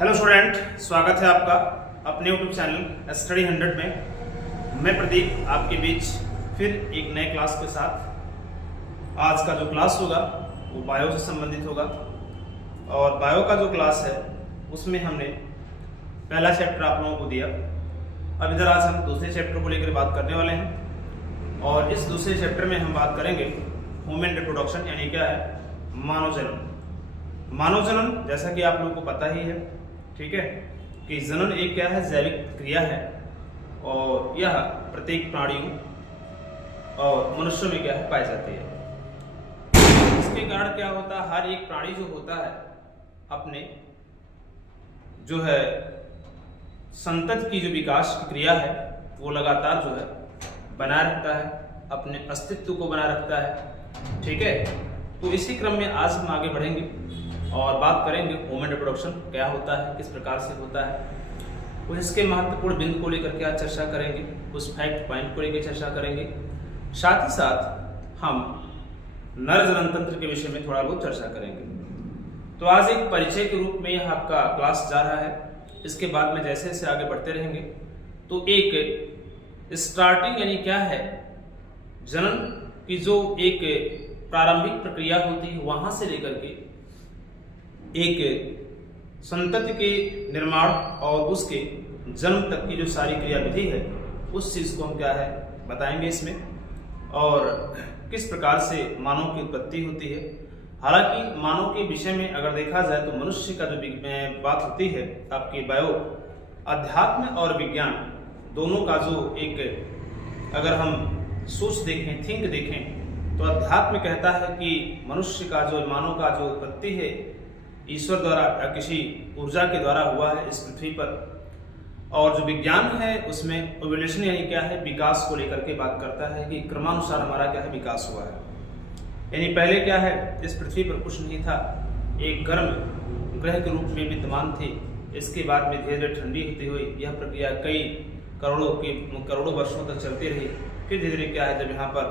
Hello student, स्वागत है आपका अपने यूट्यूब चैनल स्टडी 100 में। मैं प्रदीप आपके बीच फिर एक नए क्लास के साथ। आज का जो क्लास होगा वो बायो से संबंधित होगा और बायो का जो क्लास है उसमें हमने पहला चैप्टर आप लोगों को दिया। अब इधर आज हम दूसरे चैप्टर को लेकर बात करने वाले हैं और इस दूसरे चैप्टर में हम बात करेंगे ह्यूमन रिप्रोडक्शन, यानी क्या है, मानव जन्म। मानव जन्म जैसा कि आप लोगों को पता ही है, ठीक है, कि जनन एक क्या है, जैविक क्रिया है और यह प्रत्येक प्राणियों और मनुष्यों में क्या है, पाई जाती है। इसके कारण क्या होता है, हर एक प्राणी जो होता है अपने जो है संतति की जो विकास की क्रिया है वो लगातार जो है बनाए रखता है, अपने अस्तित्व को बनाए रखता है, ठीक है। तो इसी क्रम में आज हम आगे बढ़ेंगे और बात करेंगे ह्यूमन रिप्रोडक्शन क्या होता है, किस प्रकार से होता है, वो इसके महत्वपूर्ण बिंदु को लेकर के आज चर्चा करेंगे, उस फैक्ट पॉइंट को लेकर चर्चा करेंगे। साथ ही साथ हम नर जनन तंत्र के विषय में थोड़ा बहुत चर्चा करेंगे। तो आज एक परिचय के रूप में यह आपका क्लास जा रहा है। इसके बाद में जैसे जैसे आगे बढ़ते रहेंगे तो एक स्टार्टिंग यानी क्या है, जनन की जो एक प्रारंभिक प्रक्रिया होती है वहां से लेकर के एक संतति के निर्माण और उसके जन्म तक की जो सारी क्रियाविधि है उस चीज को हम क्या है बताएंगे इसमें, और किस प्रकार से मानव की उत्पत्ति होती है। हालांकि मानव के विषय में अगर देखा जाए तो मनुष्य का जो बात होती है आपके बायो, अध्यात्म और विज्ञान दोनों का जो एक अगर हम सोच देखें, थिंक देखें, तो अध्यात्म कहता है कि मनुष्य का जो मानव का जो उत्पत्ति है ईश्वर द्वारा या किसी ऊर्जा के द्वारा हुआ है इस पृथ्वी पर, और जो विज्ञान है उसमें एवोल्यूशन यानी क्या है, विकास को लेकर के बात करता है कि क्रमानुसार हमारा क्या है विकास हुआ है। यानी पहले क्या है, इस पृथ्वी पर कुछ नहीं था, एक गर्म ग्रह के रूप में विद्यमान थी। इसके बाद में धीरे धीरे ठंडी होती हुई यह प्रक्रिया कई करोड़ों वर्षों तक चलती रही। फिर धीरे धीरे क्या है, जब यहाँ पर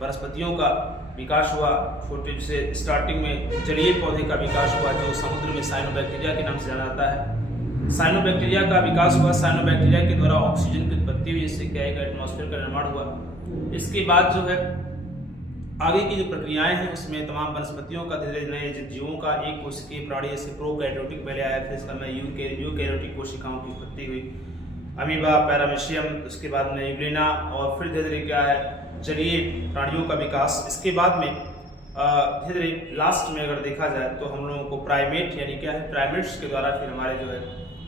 वनस्पतियों का विकास हुआ, छोटे से स्टार्टिंग में जलीय पौधे का विकास हुआ जो समुद्र में साइनोबैक्टीरिया के नाम से जाना जाता है। साइनोबैक्टीरिया का विकास हुआ, साइनोबैक्टीरिया के द्वारा ऑक्सीजन की उत्पत्ति हुई, जिससे क्या है एटमॉस्फेयर का निर्माण हुआ। इसके बाद जो है आगे की जो प्रक्रियाएं हैं उसमें तमाम वनस्पतियों का, धीरे धीरे नए जीवों का, एक कोशिकीय प्राणी जैसे प्रोकैरियोटिक पहले आया, फिर इसका में यूकैरियोटिक कोशिकाओं की उत्पत्ति हुई, अमीबा, पैरामीशियम, उसके बाद में यूग्लिना, और फिर धीरे धीरे क्या है जलीय प्राणियों का विकास। इसके बाद में धीरे धीरे लास्ट में अगर देखा जाए तो हम लोगों को प्राइमेट यानी क्या है, प्राइमेट्स के द्वारा फिर हमारे जो है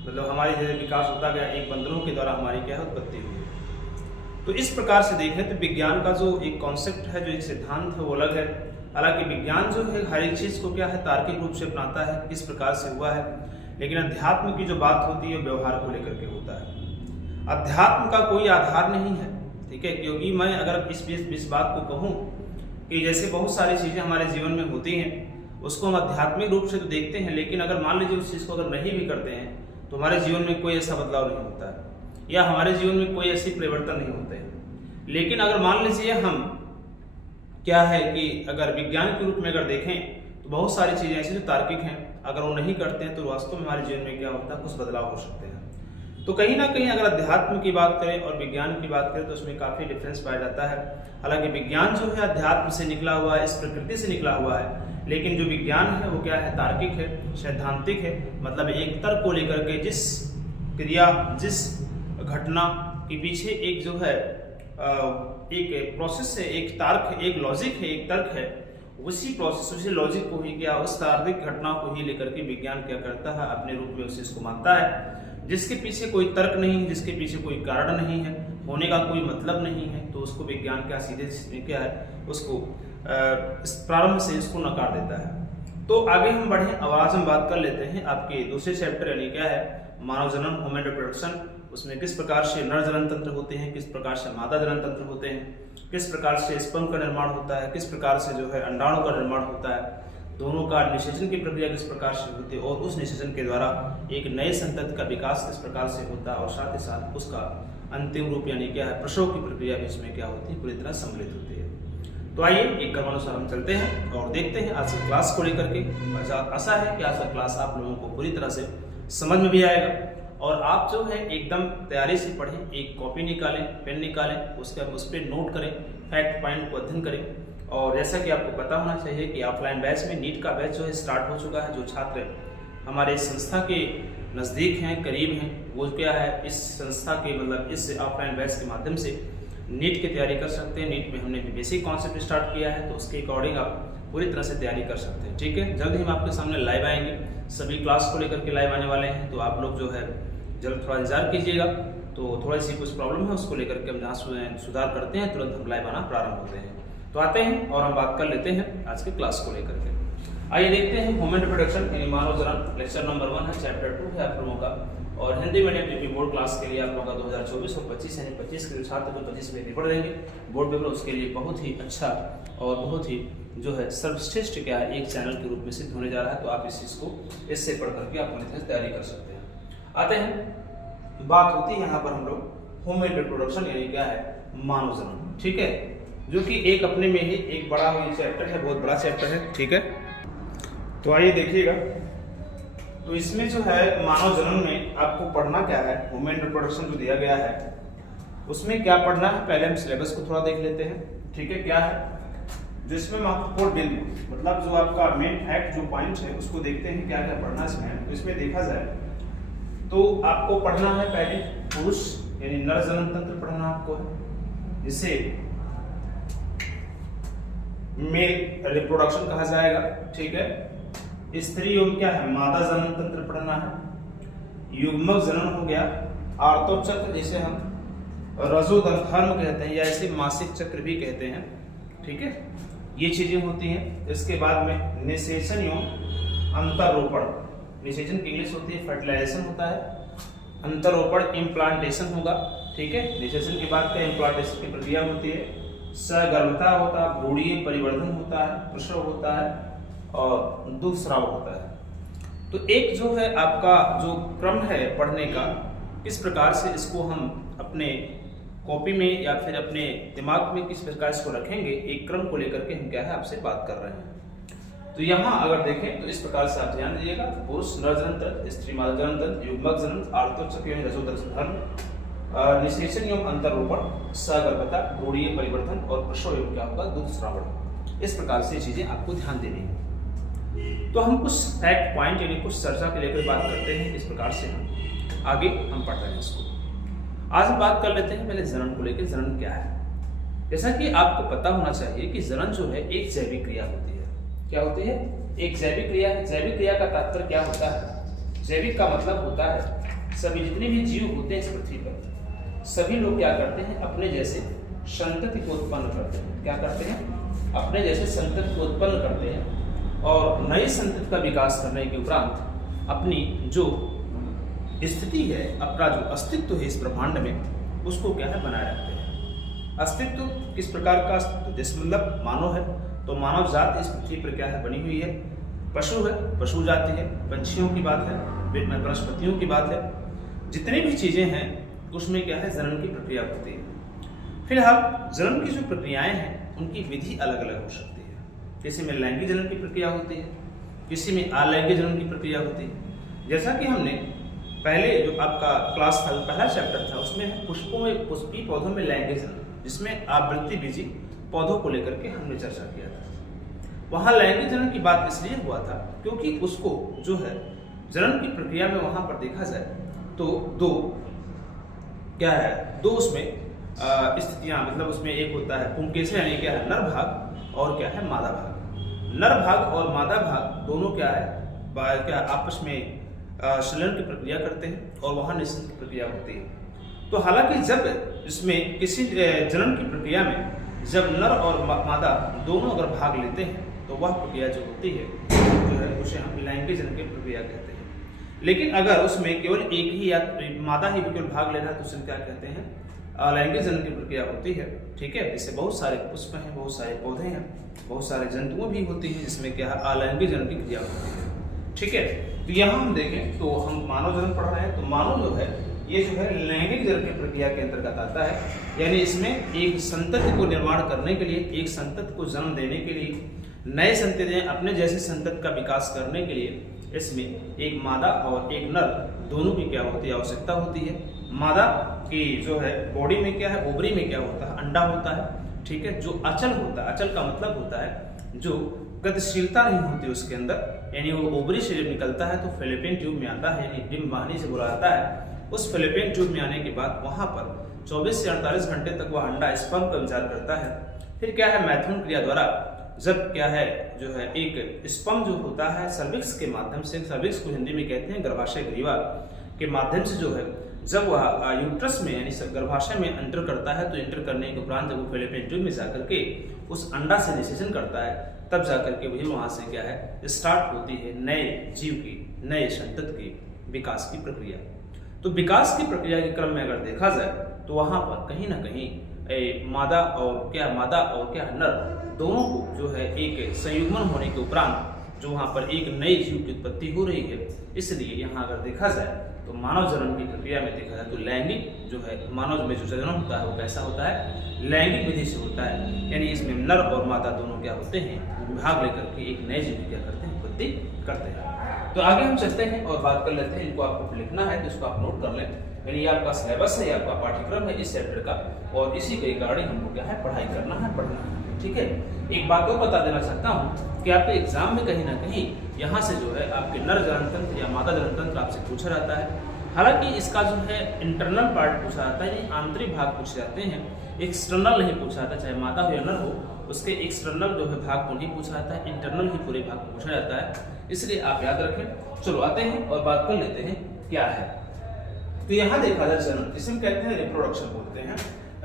मतलब हमारी धीरे विकास होता गया, एक बंदरों के द्वारा हमारी क्या है उत्पत्ति हुई। तो इस प्रकार से देखें तो विज्ञान का जो एक कॉन्सेप्ट है, जो एक सिद्धांत है वो अलग है। हालांकि विज्ञान जो है हर एक चीज को क्या है तार्किक रूप से अपनाता है, किस प्रकार से हुआ है, लेकिन अध्यात्म की जो बात होती है व्यवहार को लेकर के होता है। अध्यात्म का कोई आधार नहीं है, ठीक है, क्योंकि मैं अगर इस बात को कहूँ कि जैसे बहुत सारी चीजें हमारे जीवन में होती हैं उसको हम आध्यात्मिक रूप से तो देखते हैं, लेकिन अगर मान लीजिए उस चीज को अगर नहीं भी करते हैं तो हमारे जीवन में कोई ऐसा बदलाव नहीं होता है या हमारे जीवन में कोई ऐसी परिवर्तन नहीं होते हैं। लेकिन अगर मान लीजिए हम क्या है कि अगर विज्ञान के रूप में अगर देखें तो बहुत सारी चीजें ऐसी जो तार्किक हैं, अगर वो नहीं करते हैं तो वास्तव में हमारे जीवन में क्या होता है, कुछ बदलाव हो सकते हैं। तो कहीं ना कहीं अगर अध्यात्म की बात करें और विज्ञान की बात करें तो उसमें काफी डिफरेंस पाया जाता है। हालांकि विज्ञान जो है अध्यात्म से निकला हुआ है, इस प्रकृति से निकला हुआ है, लेकिन जो विज्ञान है वो क्या है, तार्किक है, सैद्धांतिक है, मतलब एक तर्क को लेकर के जिस क्रिया, जिस घटना के पीछे एक जो है एक प्रोसेस है, एक तार्क है, एक लॉजिक है, एक तर्क है, उसी प्रोसेस, उसी लॉजिक को ही क्या, उस तार्किक घटना को ही लेकर के विज्ञान क्या करता है, अपने रूप में उस चीज को मानता है, जिसके पीछे कोई तर्क नहीं है, जिसके पीछे कोई कारण नहीं है, होने का कोई मतलब नहीं है, तो उसको विज्ञान क्या सीधे क्या है, उसको प्रारंभ से इसको नकार देता है। तो आगे हम बढ़े, अब आज हम बात कर लेते हैं आपके दूसरे चैप्टर यानी क्या है मानव जनन, ह्यूमन रिप्रोडक्शन। उसमें किस प्रकार से नर जनन तंत्र होते हैं, किस प्रकार से मादा जनन तंत्र होते हैं, किस प्रकार से स्पर्म का निर्माण होता है, किस प्रकार से जो है अंडाणु का निर्माण होता है, दोनों का निषेचन की प्रक्रिया किस प्रकार से होती है, और उस निषेचन के द्वारा एक नए संतति का विकास किस प्रकार से होता है, और साथ ही साथ उसका अंतिम रूप यानी क्या है प्रसव की प्रक्रिया भी इसमें क्या होती है, पूरी तरह सम्मिलित होती है। तो आइए एक क्रमानुसार हम चलते हैं और देखते हैं आज की क्लास को लेकर के। आशा है कि आज का क्लास आप लोगों को पूरी तरह से समझ में भी आएगा। और आप जो है एकदम तैयारी से पढ़ें, एक कॉपी निकालें, पेन निकालें, उस पर नोट करें, फैक्ट पॉइंट को अध्ययन करें। और जैसा कि आपको पता होना चाहिए कि ऑफलाइन बैच में नीट का बैच जो है स्टार्ट हो चुका है। जो छात्र हमारे संस्था के नज़दीक हैं, करीब हैं, वो क्या है इस संस्था के मतलब इस ऑफलाइन बैच के माध्यम से नीट की तैयारी कर सकते हैं। नीट में हमने भी बेसिक कॉन्सेप्ट स्टार्ट किया है, तो उसके अकॉर्डिंग आप पूरी तरह से तैयारी कर सकते हैं। ठीक है, जल्द ही हम आपके सामने लाइव आएंगे, सभी क्लास को लेकर के लाइव आने वाले हैं। तो आप लोग जो है जल्द थोड़ा इंतजार कीजिएगा। तो थोड़ी सी कुछ प्रॉब्लम है, उसको लेकर के हम जहाँ सुधार करते हैं तुरंत हम लाइव आना प्रारंभ होते हैं। तो आते हैं और हम बात कर लेते हैं आज के क्लास को लेकर के। आइए देखते हैं ह्यूमन रिप्रोडक्शन यानी मानव जनन, लेक्चर नंबर 1 है, चैप्टर 2 है आप लोगों का। और Hindi medium UP board class के लिए आप लोगों का 2024 और 25 यानी 25 के छात्र जो 25 में पेपर देंगे बोर्ड पेपर, उसके लिए बहुत ही अच्छा और बहुत ही जो है सर्वश्रेष्ठ क्या है एक चैनल के रूप में सिद्ध होने जा रहा है। तो आप इस चीज़ को इससे पढ़ करके आप पूरी तरह से तैयारी कर सकते हैं। आते हैं, बात होती है यहाँ पर हम लोग ह्यूमन रिप्रोडक्शन यानी क्या है मानव जनन। ठीक है, जो कि एक अपने में ही एक बड़ा ही चैप्टर है, बहुत बड़ा चैप्टर है। ठीक है, तो आइए देखिएगा। तो इसमें जो है मानव जनन में आपको पढ़ना क्या है, ह्यूमन रिप्रोडक्शन जो दिया गया है उसमें क्या पढ़ना है, पहले हम सिलेबस को थोड़ा देख लेते हैं। ठीक है, क्या है जिसमें महत्वपूर्ण बिंदु मतलब जो आपका मेन फैक्ट जो पॉइंट है उसको देखते हैं क्या क्या पढ़ना इसमें। तो इसमें देखा जाए तो आपको पढ़ना है पहले पुरुष यानी नर जनन तंत्र पढ़ना आपको है, जिसे मेल रिप्रोडक्शन कहा जाएगा। ठीक है, स्त्री एवं क्या है मादा जनन तंत्र पढ़ना है। युग्मक जनन हो गया, आर्तोचक्र जिसे हम रजोदर्भर्म कहते हैं या इसे मासिक चक्र भी कहते हैं। ठीक है, ये चीजें होती हैं। इसके बाद में निषेचन एवं अंतरोपण, निषेचन की इंग्लिश होती है फर्टिलाइजेशन होता है, अंतरोपण इम्प्लांटेशन होगा। ठीक है, निषेचन के बाद क्या इम्प्लांटेशन की प्रक्रिया होती है, सगर्भता होता है, भ्रूणीय परिवर्धन होता है, प्रसव होता है और दूधस्राव होता है। तो एक जो है आपका जो क्रम है पढ़ने का, किस प्रकार से इसको हम अपने कॉपी में या फिर अपने दिमाग में किस प्रकार इसको रखेंगे, एक क्रम को लेकर के हम क्या है आपसे बात कर रहे हैं। तो यहाँ अगर देखें तो इस प्रकार से आप ध्यान दीजिएगा, पुरुष नर जनन तंत्र, स्त्री मादा जनन तंत्र, युग्मक जनन, आर्तोचक्र यानी रजोदर्भर्म, निषेचन एवं अंतरोपण, सगर्भता, भ्रूणीय परिवर्तन और प्रसव एवं क्या होगा दूधस्रावण। इस प्रकार से चीजें आपको ध्यान देनी है। तो हम कुछ फैक्ट पॉइंट यानी कुछ चर्चा के लेकर बात करते हैं। इस प्रकार से हम आगे हम पढ़ रहे हैं इसको। आज हम बात कर लेते हैं पहले जनन को लेकर। जनन क्या है, जैसा कि आपको पता होना चाहिए कि जनन जो है एक जैविक क्रिया होती है। क्या होती है, एक जैविक क्रिया है। जैविक क्रिया का तात्पर्य क्या होता है, जैविक का मतलब होता है सभी जितने भी जीव होते हैं इस पृथ्वी पर, सभी लोग क्या करते हैं अपने जैसे संतति को उत्पन्न करते हैं। क्या करते हैं, अपने जैसे संतति को उत्पन्न करते हैं और नई संतति का विकास करने के उपरांत अपनी जो स्थिति है, अपना जो अस्तित्व है इस ब्रह्मांड में, उसको क्या है बनाए रखते हैं। अस्तित्व किस प्रकार का अस्तित्व, जैसे मतलब मानव है तो मानव जात इस पृथ्वी पर क्या है बनी हुई है। पशु है, पशु जाति है, पंछियों की बात है, वनस्पतियों की बात है, जितनी भी चीजें हैं उसमें क्या है जनन की प्रक्रिया होती है। फिलहाल जनन की जो प्रक्रियाएं हैं उनकी विधि अलग अलग हो सकती है। किसी में लैंगिक जनन की प्रक्रिया होती है, किसी में अलैंगिक जनन की प्रक्रिया होती है। जैसा कि हमने पहले जो आपका क्लास था, पहला चैप्टर था, उसमें पुष्पों में पुष्पी पौधों में लैंगिक जनन, जिसमें आवृत्ति बीजी पौधों को लेकर के हमने चर्चा किया था। वहां लैंगिक जनन की बात इसलिए हुआ था क्योंकि उसको जो है जनन की प्रक्रिया में वहां पर देखा जाए तो दो क्या है, दो उसमें स्थितियां, मतलब उसमें एक होता है पुंकेसर यानी क्या है नर भाग और क्या है मादा भाग। नर भाग और मादा भाग दोनों क्या है क्या आपस में संलयन की प्रक्रिया करते हैं और वहां निषेचन की प्रक्रिया होती है। तो हालांकि जब इसमें किसी जनन की प्रक्रिया में जब नर और मादा दोनों अगर भाग लेते हैं तो वह प्रक्रिया जो होती है जो है उसे हम लैंगिक जनन की प्रक्रिया कहते हैं। लेकिन अगर उसमें केवल एक ही या मादा ही केवल भाग ले रहा है तो उसे क्या कहते हैं अलैंगिक जनन की प्रक्रिया होती है। ठीक है, इससे बहुत सारे पुष्प हैं, बहुत सारे पौधे हैं, बहुत सारे जंतुओं भी होती हैं जिसमें क्या है अलैंगिक जनन की क्रिया होती है। ठीक है, तो यहाँ हम देखें तो हम मानव जनन पढ़ रहे हैं, तो मानव जो है ये जो है लैंगिक जनन की प्रक्रिया के अंतर्गत आता है। यानी इसमें एक संतति को निर्माण करने के लिए, एक संतति को जन्म देने के लिए, नए संतति अपने जैसे संतति का विकास करने के लिए इसमें एक मादा और एक नर दोनों की क्या होती है, आवश्यकता होती है। मादा की जो है बॉडी में क्या है, ओवरी में क्या होता है, अंडा होता है, ठीक है, जो अचल होता है। अचल का मतलब होता है जो गतिशीलता नहीं होती उसके अंदर, यानी वो ओवरी से जब निकलता है तो फैलोपियन ट्यूब में आता है, यानी डिम्ब वाहिनी से बुला जाता है। उस फैलोपियन ट्यूब में आने के बाद वहां पर 24 से 48 घंटे तक वह अंडा स्पर्म का इंतजार करता है। फिर क्या है, मैथुन क्रिया द्वारा जब क्या है जो है एक स्पर्म जो होता है सर्विक्स के माध्यम से, सर्विक्स को हिंदी में कहते हैं गर्भाशय ग्रीवा के माध्यम से जो है जब वह यूट्रस में यानी गर्भाशय में एंटर करता है, तो एंटर करने के उपरांत जब वो फैलोपियन ट्यूब में जाकर के उस अंडा से निषेचन करता है, तब जाकर के वही वहां से क्या है स्टार्ट होती है नए जीव की, नए संतति की विकास की प्रक्रिया। तो विकास की प्रक्रिया के क्रम में अगर देखा जाए तो वहां पर कहीं ना कहीं मादा और क्या नर दोनों को जो है एक संयुग्मन होने के उपरांत जो वहां पर एक नई जीव की उत्पत्ति हो रही है। इसलिए यहाँ अगर देखा जाए तो मानव जन्म की प्रक्रिया में देखा जाए तो लैंगिक जो है मानव में जो जन्म होता है वो कैसा होता है, लैंगिक विधि से होता है। यानी इसमें नर और मादा दोनों क्या होते हैं, भाग लेकर के एक नए जीव की क्या करते हैं, उत्पत्ति करते हैं। तो आगे हम चलते हैं और बात कर लेते हैं, इनको आपको लिखना है तो इसको आप नोट कर लें। यानी ये आपका सिलेबस है, ये आपका पाठ्यक्रम है इस चैप्टर का, और इसी के रिगार्डिंग हमको क्या है पढ़ाई करना है, पढ़ना है, ठीक है। एक बात और बता देना चाहता हूँ कि आपके एग्जाम में कहीं ना कहीं यहाँ से जो है आपके नर जननतंत्र या मादा जननतंत्र आपसे पूछा जाता है। हालांकि इसका जो है इंटरनल पार्ट पूछा जाता है, यानी आंतरिक भाग पूछे जाते हैं, एक्सटर्नल नहीं पूछा जाता, चाहे मादा हो या नर हो उसके एक्सटर्नल जो है भाग को नहीं पूछा जाता है, इंटरनल ही पूरे भाग को पूछा जाता है। इसलिए आप याद रखें। चलो आते हैं और बात कर लेते हैं क्या है। तो यहाँ देखा जाए जनन, जिसे हम कहते हैं रिप्रोडक्शन बोलते हैं।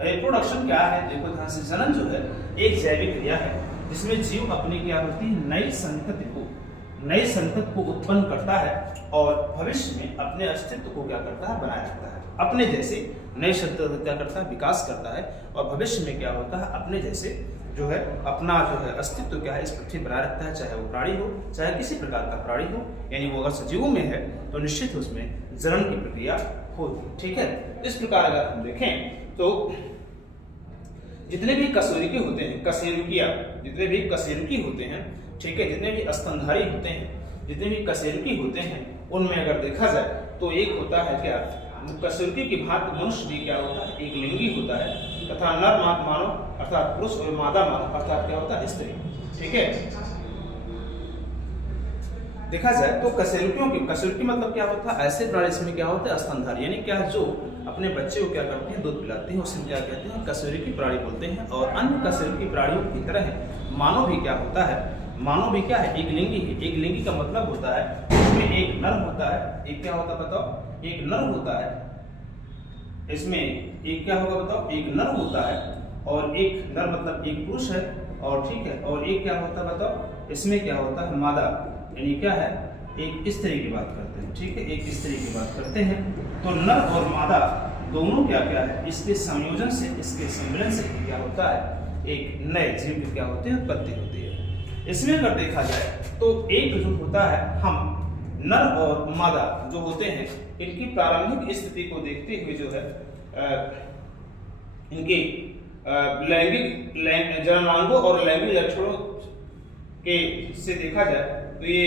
रिप्रोडक्शन क्या है, देखो ध्यान से, जनन जो है एक जैविक क्रिया है जिसमें जीव अपनी क्या होती है, नई संतति को उत्पन्न करता है और भविष्य में अपने अस्तित्व को क्या करता है, बनाए रखता है। अपने जैसे नई संतति क्या करता है, विकास करता है और भविष्य में क्या होता है, अपने जैसे जो है अपना जो है अस्तित्व क्या है इस पृथ्वी बनाए रखता है, चाहे वो प्राणी हो चाहे किसी प्रकार का प्राणी हो। यानी वो अगर सजीवों में है तो निश्चित उसमें जनन की प्रक्रिया होगी, ठीक है। इस प्रकार अगर हम देखें तो जितने भी कशेरुकी होते हैं, जितने भी कशेरुकी होते हैं, ठीक है, जितने भी स्तनधारी होते हैं, जितने भी कशेरुकी होते हैं, उनमें अगर देखा जाए तो एक होता है क्या, कशेरुकी की भांति मनुष्य भी क्या होता है, एक लिंगी होता है, तथा नर मानव अर्थात पुरुष और मादा मानव अर्थात क्या होता है, स्त्री, ठीक है। देखा जाए तो कशेरुकी मतलब क्या होता है, ऐसे प्राणी इसमें क्या होता है, स्तनधारी, यानी क्या जो अपने बच्चे को क्या करते हैं, दूध पिलाते हैं, उसे क्या कहते हैं, कशेरुकी प्राणी बोलते हैं। और अन्य कशेरुकी प्राणियों की तरह मानव भी क्या होता है, मानव भी क्या है, एक लिंगी है। एक लिंगी का मतलब होता है इसमें एक नर होता है, एक क्या होता है बताओ, एक नर होता है, इसमें एक क्या होगा बताओ, एक नर होता है, और एक नर मतलब एक पुरुष है, और ठीक है, और एक क्या होता है बताओ, इसमें क्या होता है मादा, यानी क्या है, एक स्त्री की बात करते हैं, ठीक है, एक स्त्री की बात करते हैं। तो नर और मादा दोनों क्या क्या है, इसके संयोजन से, इसके सम्मिलन से क्या होता है, एक नए जीव की क्या होती है, उत्पत्ति होती है। इसमें अगर देखा जाए तो एक जो होता है, हम नर और मादा जो होते हैं इनकी प्रारंभिक स्थिति को देखते हुए जो है इनके लैंगिक जननांगों और लैंगिक लक्षणों के से देखा जाए तो ये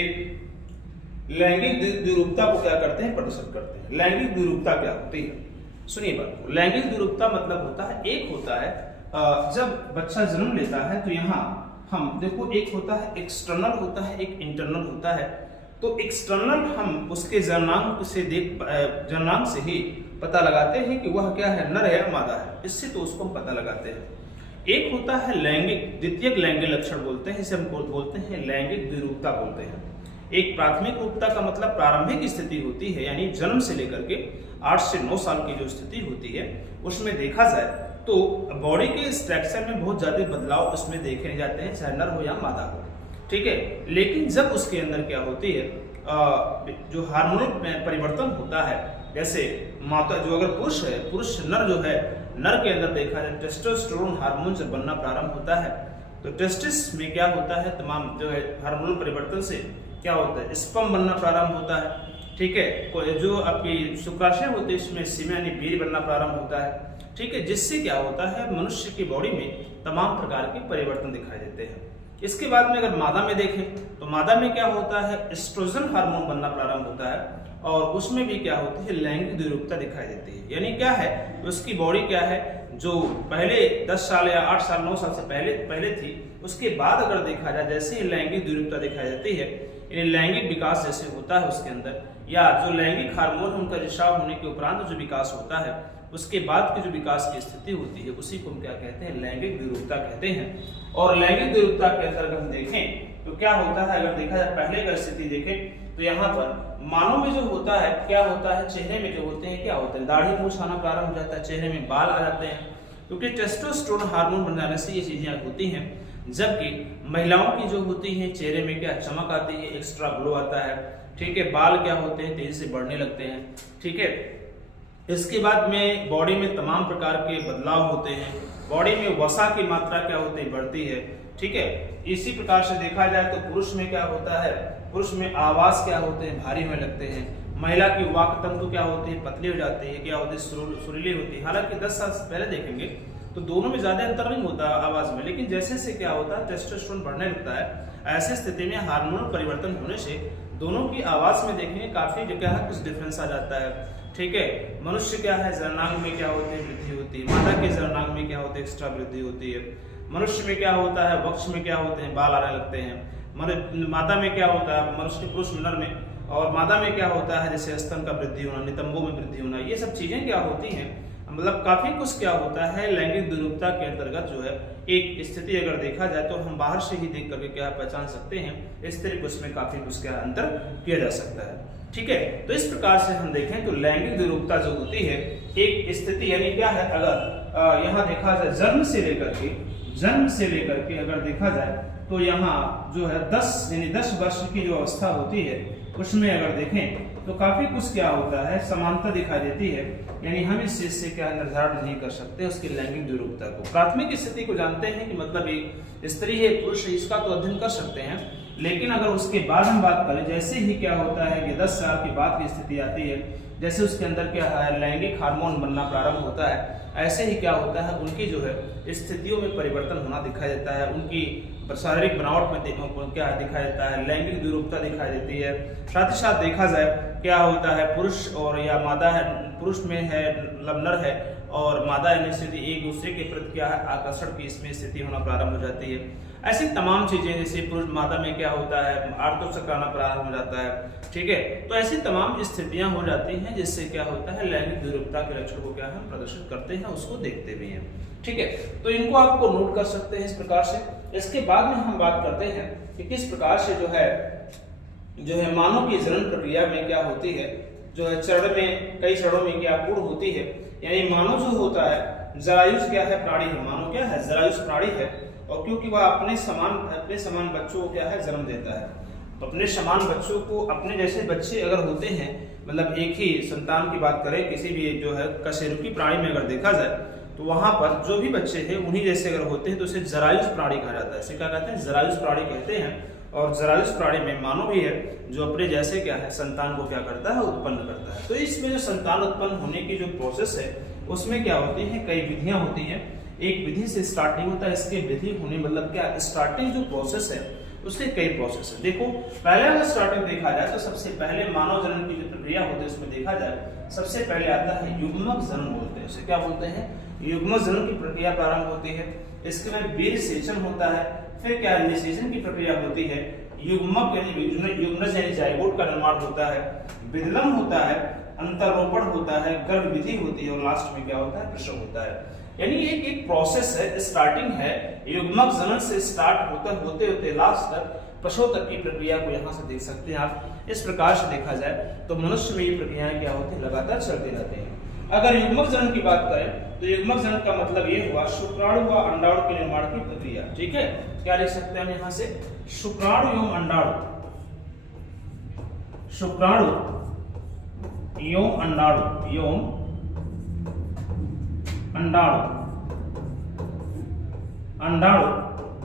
लैंगिक द्विरूपता को क्या करते हैं, प्रदर्शित करते हैं। लैंगिक द्विरूपता क्या होती है, सुनिए बात को। लैंगिक द्विरूपता मतलब होता है, एक होता है जब बच्चा जन्म लेता है तो यहाँ हम देखो, एक होता है एक्सटर्नल होता है, एक इंटरनल होता है। तो एक्सटर्नल हम उसके जननांग से ही पता लगाते हैं कि वह क्या है, नर या मादा है, इससे तो उसको हम पता लगाते हैं। एक होता है लैंगिक, द्वितीयक लैंगिक लक्षण बोलते हैं, इसे हम बोलते हैं लैंगिक द्विरूपता बोलते हैं। एक प्राथमिक रूपता का मतलब प्रारंभिक स्थिति होती है, यानी जन्म से लेकर के 8 से 9 साल की जो स्थिति होती है उसमें देखा जाए तो बॉडी के स्ट्रक्चर में बहुत ज्यादा बदलाव उसमें देखे जाते हैं, चाहे नर हो या मादा हो, ठीक है। लेकिन जब उसके अंदर क्या होती है, जो हार्मोनल परिवर्तन होता है, जैसे माता जो अगर पुरुष है, पुरुष नर जो है, नर के अंदर देखा जाए टेस्टोस्टेरोन हार्मोन जब बनना प्रारंभ होता है तो टेस्टिस में क्या होता है, तमाम जो है हार्मोनल परिवर्तन से क्या होता है, स्पर्म बनना प्रारंभ होता है, ठीक है। जो आपकी शुक्राशय होती है इसमें सीमेन यानी वीर्य बनना प्रारंभ होता है, ठीक है, जिससे क्या होता है, मनुष्य की बॉडी में तमाम प्रकार के परिवर्तन दिखाई देते हैं। इसके बाद में अगर मादा में देखें तो मादा में क्या होता है, एस्ट्रोजन हार्मोन बनना प्रारंभ होता है और उसमें भी क्या होती है, लैंगिक द्विरूपता दिखाई देती है। यानी क्या है, उसकी बॉडी क्या है, जो पहले 10 साल या 8 साल 9 साल से पहले थी, उसके बाद अगर देखा जाए जैसे ही लैंगिक द्विरूपता दिखाई देती है, यानी लैंगिक विकास जैसे होता है उसके अंदर, या जो लैंगिक हार्मोन उनका रिसाव होने के उपरांत जो विकास होता है, उसके बाद की जो विकास की स्थिति होती है, उसी को हम क्या कहते हैं, लैंगिक द्विरूपता कहते हैं। और लैंगिक द्विरूपता के अंतर्गत हम देखें तो क्या होता है, अगर देखा जाए पहले का स्थिति देखें तो यहाँ पर मानव में जो होता है, क्या होता है, चेहरे में जो होते हैं क्या होते हैं, दाढ़ी मूंछ आना प्रारंभ हो जाता है, चेहरे में बाल आ जाते हैं, क्योंकि टेस्टोस्टेरोन हार्मोन बन जाने से ये चीजें होती हैं। जबकि महिलाओं की जो होती है, चेहरे में क्या चमक आती है, एक्स्ट्रा ग्लो आता है, ठीक है, बाल क्या होते हैं, तेजी से बढ़ने लगते हैं, ठीक है। इसके बाद में बॉडी में तमाम प्रकार के बदलाव होते हैं, बॉडी में वसा की मात्रा क्या होती है, बढ़ती है, ठीक है। इसी प्रकार से देखा जाए तो पुरुष में क्या होता है, पुरुष में आवाज क्या होते हैं, भारी होने लगते हैं, महिला की वाक तंतु क्या होती है, पतली हो जाती है, क्या होती है, सुरीली होती है। हालांकि 10 साल से पहले देखेंगे तो दोनों में ज्यादा अंतर नहीं होता आवाज में, लेकिन जैसे से क्या होता है, टेस्टोस्टेरोन बढ़ने लगता है, ऐसी स्थिति में हार्मोनल परिवर्तन होने से दोनों की आवाज में देखेंगे काफी क्या है, कुछ डिफरेंस आ जाता है, ठीक है। मनुष्य क्या है, जननांग में क्या होती है, वृद्धि होती है, मादा के जननांग में क्या होती है, एक्स्ट्रा वृद्धि होती है। मनुष्य में क्या होता है, वक्ष में क्या होते हैं, बाल आने लगते हैं। मादा में क्या होता है, मनुष्य के पुरुष नर में, और मादा में क्या होता है, जैसे स्तन का वृद्धि होना, नितंबों में वृद्धि होना, ये सब चीजें क्या होती हैं, मतलब काफी कुछ क्या होता है, लैंगिक द्विरूपता के अंतर्गत जो है एक स्थिति अगर देखा जाए तो हम बाहर से ही देख करके क्या पहचान सकते हैं, इस तरीके उसमें काफी कुछ क्या अंतर किया जा सकता है, ठीक है। तो इस प्रकार से हम देखें तो लैंगिक द्विरूपता जो होती है एक स्थिति, यानी क्या है, अगर यहाँ देखा जाए जन्म से लेकर के अगर देखा जाए तो यहाँ जो है 10 वर्ष की जो अवस्था होती है उसमें अगर देखें तो काफी कुछ क्या होता है, समानता दिखाई देती है। यानी हम इस चीज से क्या निर्धारण नहीं कर सकते उसकी लैंगिक द्विरूपता को। प्राथमिक स्थिति को जानते हैं कि मतलब एक स्त्री है, पुरुष है, इसका तो अध्ययन कर सकते हैं, लेकिन अगर उसके बाद हम बात करें, जैसे ही क्या होता है कि 10 साल के बाद की स्थिति आती है, जैसे उसके अंदर क्या है, लैंगिक हार्मोन बनना प्रारंभ होता है, ऐसे ही क्या होता है, उनकी जो है स्थितियों में परिवर्तन होना दिखाई देता है, उनकी शारीरिक बनावट में क्या दिखाई देता है, लैंगिक द्विरूपता दिखाई देती है। साथ ही साथ देखा जाए क्या होता है, पुरुष और या मादा है, पुरुष में है मतलब नर है और मादा यानी स्थिति एक दूसरे के प्रति क्या है, आकर्षण की इसमें स्थिति होना प्रारंभ हो जाती है। ऐसी तमाम चीजें, जैसे पुरुष मादा में क्या होता है, आर्तोचक्र आना प्रारंभ हो जाता है, ठीक है। तो ऐसी तमाम स्थितियां हो जाती हैं जिससे क्या होता है, लैंगिक द्विरूपता के लक्षण को क्या हम प्रदर्शित करते हैं, उसको देखते भी हैं, ठीक है। तो इनको आपको नोट कर सकते हैं इस प्रकार से। इसके बाद में हम बात करते हैं कि किस प्रकार से जो है मानव की जनन प्रक्रिया में क्या होती है, जो है चरण में, कई चरणों में क्या पूर्ण होती है। यानी मानव जो होता है जरायुष क्या है, प्राणी है, मानव क्या है, जरायुष प्राणी है, और क्योंकि वह अपने समान बच्चों को क्या है, जन्म देता है। तो अपने समान बच्चों को, अपने जैसे बच्चे अगर होते हैं, मतलब एक ही संतान की बात करें, किसी भी जो है कशेरुकी प्राणी में अगर देखा जाए तो वहां पर जो भी बच्चे हैं उन्हीं जैसे अगर होते हैं तो उसे जरायुष प्राणी कहा जाता है। इसे क्या कहते हैं, जरायुष प्राणी कहते हैं। और जरायुष प्राणी में मानव भी है जो अपने जैसे क्या है, संतान को क्या करता है, उत्पन्न करता है। तो इसमें जो संतान उत्पन्न होने की जो प्रोसेस है उसमें क्या होती है, कई विधियां होती हैं। एक विधि से स्टार्ट नहीं होता, इसके विधि होने मतलब क्या, स्टार्टिंग जो प्रोसेस है उसके कई प्रोसेस है। देखो पहले अगर स्टार्टिंग देखा जाए तो सबसे पहले मानव जनन की जो प्रक्रिया होती है उसमें देखा जाए सबसे पहले आता है युग्मक जनन, बोलते हैं उसे, क्या बोलते हैं, युग्मक जनन की प्रक्रिया प्रारंभ होती है। इसके बाद वीर्य सेचन होता है, फिर क्या निषेचन की प्रक्रिया होती है, युग्मक यानी युग्मज यानी जाइगोट का निर्माण होता है, विदलम होता है, अंतरोपण होता है, गर्भविधि होती है, और लास्ट में क्या होता है, प्रसव होता है। यानी एक प्रोसेस है, स्टार्टिंग है, युग्मक जनन से स्टार्ट होते होते लास्ट तक प्रसव तक की प्रक्रिया को यहाँ से देख सकते हैं आप। इस प्रकार से देखा जाए तो मनुष्य में ये प्रक्रियाएं क्या होती है, लगातार चलती रहती हैं। अगर युग्मक जनन की बात करें तो युग्मक जनन का मतलब ये हुआ शुक्राणु व अंडाणु के निर्माण की प्रक्रिया, ठीक है। क्या लिख सकते हैं हम यहाँ से, शुक्राणु एवं अंडाणु, शुक्राणु एवं अंडाणु अंडाणु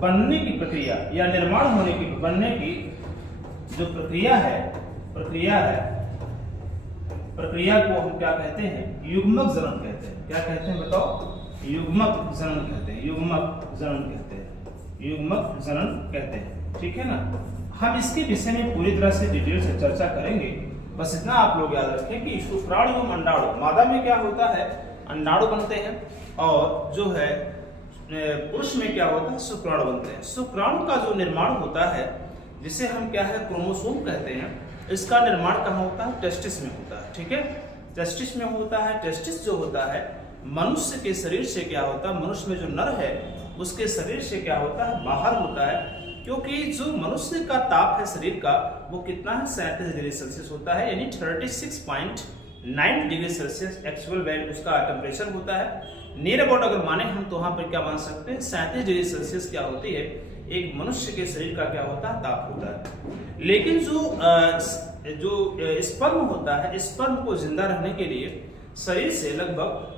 बनने की प्रक्रिया या निर्माण होने की, बनने की जो प्रक्रिया को हम क्या कहते हैं, युग्मक जनन कहते हैं। क्या कहते हैं बताओ, युग्मक जनन कहते हैं, युग्मक जनन कहते हैं, युग्मक जनन कहते हैं, ठीक है ना। हम इसके विषय में पूरी तरह से डिटेल से चर्चा करेंगे। बस इतना आप लोग याद रखें कि शुक्राणु एवं अंडाणु, मादा में क्या होता है, अंडाणु बनते हैं, और जो है पुरुष में क्या होता है, शुक्राणु बनते हैं। शुक्राणु का जो निर्माण होता है, जिसे हम क्या है क्रोमोसोम कहते हैं, इसका निर्माण कहाँ होता है, टेस्टिस में होता है, ठीक है। टेस्टिस में होता है। टेस्टिस जो होता है मनुष्य के शरीर से क्या होता है, मनुष्य में जो नर है उसके शरीर से क्या होता है, बाहर होता है, क्योंकि जो मनुष्य का ताप है शरीर का वो कितना है, 37 डिग्री सेल्सियस होता है, यानी 36.9 डिग्री सेल्सियस एक्चुअल वैल्यू उसका टेम्परेचर होता है। नियर अबाउट अगर माने हम तो वहां पर क्या मान सकते हैं, 37 डिग्री सेल्सियस क्या होती है, एक मनुष्य के शरीर का क्या होता है, ताप होता है। लेकिन जो स्पर्म होता है, स्पर्म को जिंदा रहने के लिए शरीर से लगभग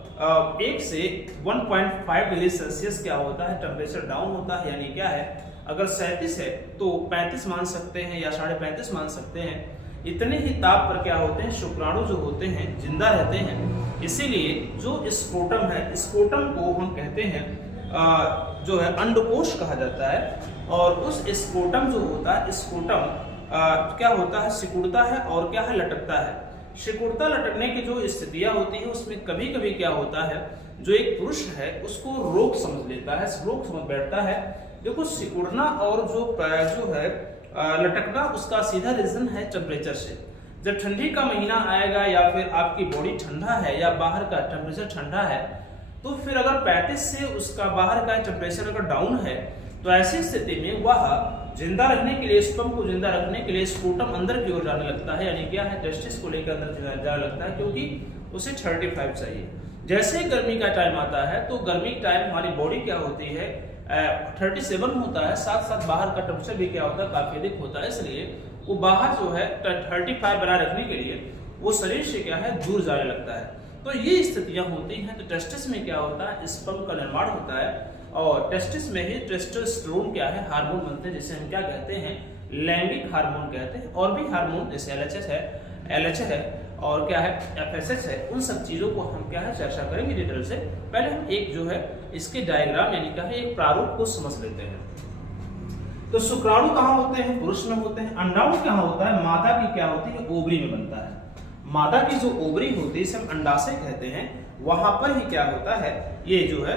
1 से 1.5 डिग्री सेल्सियस क्या होता है, टेम्परेचर डाउन होता है। यानी क्या है, अगर 37 है तो 35 मान सकते हैं या 35.5 मान सकते हैं। इतने ही ताप पर क्या होते हैं, शुक्राणु जो होते हैं जिंदा रहते हैं। इसीलिए जो स्क्रोटम है, स्क्रोटम को हम कहते हैं जो है अंडकोश कहा जाता है। और उस स्क्रोटम जो होता है, स्क्रोटम क्या होता है, सिकुड़ता है और क्या है, लटकता है। सिकुड़ता लटकने की जो स्थितियां होती है उसमें कभी कभी क्या होता है, जो एक पुरुष है उसको रोग समझ लेता है, रोग समझ बैठता है। देखो सिकुड़ना और जो है लटकना, उसका सीधा रीजन है टेम्परेचर से। जब ठंडी का महीना आएगा या फिर आपकी बॉडी ठंडा है या बाहर का टेम्परेचर ठंडा है, तो फिर अगर 35 से उसका बाहर का टेम्परेचर अगर डाउन है तो ऐसी स्थिति में वह जिंदा रहने के लिए, स्पर्म को जिंदा रखने के लिए स्क्रोटम अंदर की ओर जाने लगता है, यानी क्या है, टेस्टिस को लेकर अंदर जाने लगता है, क्योंकि उसे 35 चाहिए। जैसे ही गर्मी का टाइम आता है तो गर्मी के टाइम हमारी बॉडी क्या होती है, 37 होता है, साथ साथ बाहर का टेम्परेचर भी क्या होता है, काफी अधिक होता है। इसलिए वो बाहर जो है 35 बनाए रखने के लिए वो शरीर से क्या है, दूर जाने लगता है। तो ये स्थितियां होती हैं। तो टेस्टिस में क्या होता है, स्पर्म का निर्माण होता है, और टेस्टिस में ही टेस्टोस्टेरोन क्या है, हार्मोन बनते हैं, जिसे हम क्या कहते हैं, लैंगिक हार्मोन कहते हैं। और भी हार्मोन जैसे LH है और क्या है, FSH है। उन सब चीजों को हम क्या है चर्चा करेंगे डिटेल से। पहले हम एक जो है इसके डायग्राम यानी क्या है, एक प्रारूप को समझ लेते हैं। तो शुक्राणु कहाँ होते हैं, पुरुष में होते हैं। अंडाणु कहाँ होता है, मादा की क्या होती है, ओवरी में बनता है। मादा की जो ओवरी होती है, इसे हम अंडाशय कहते हैं, वहां पर ही क्या होता है, ये जो है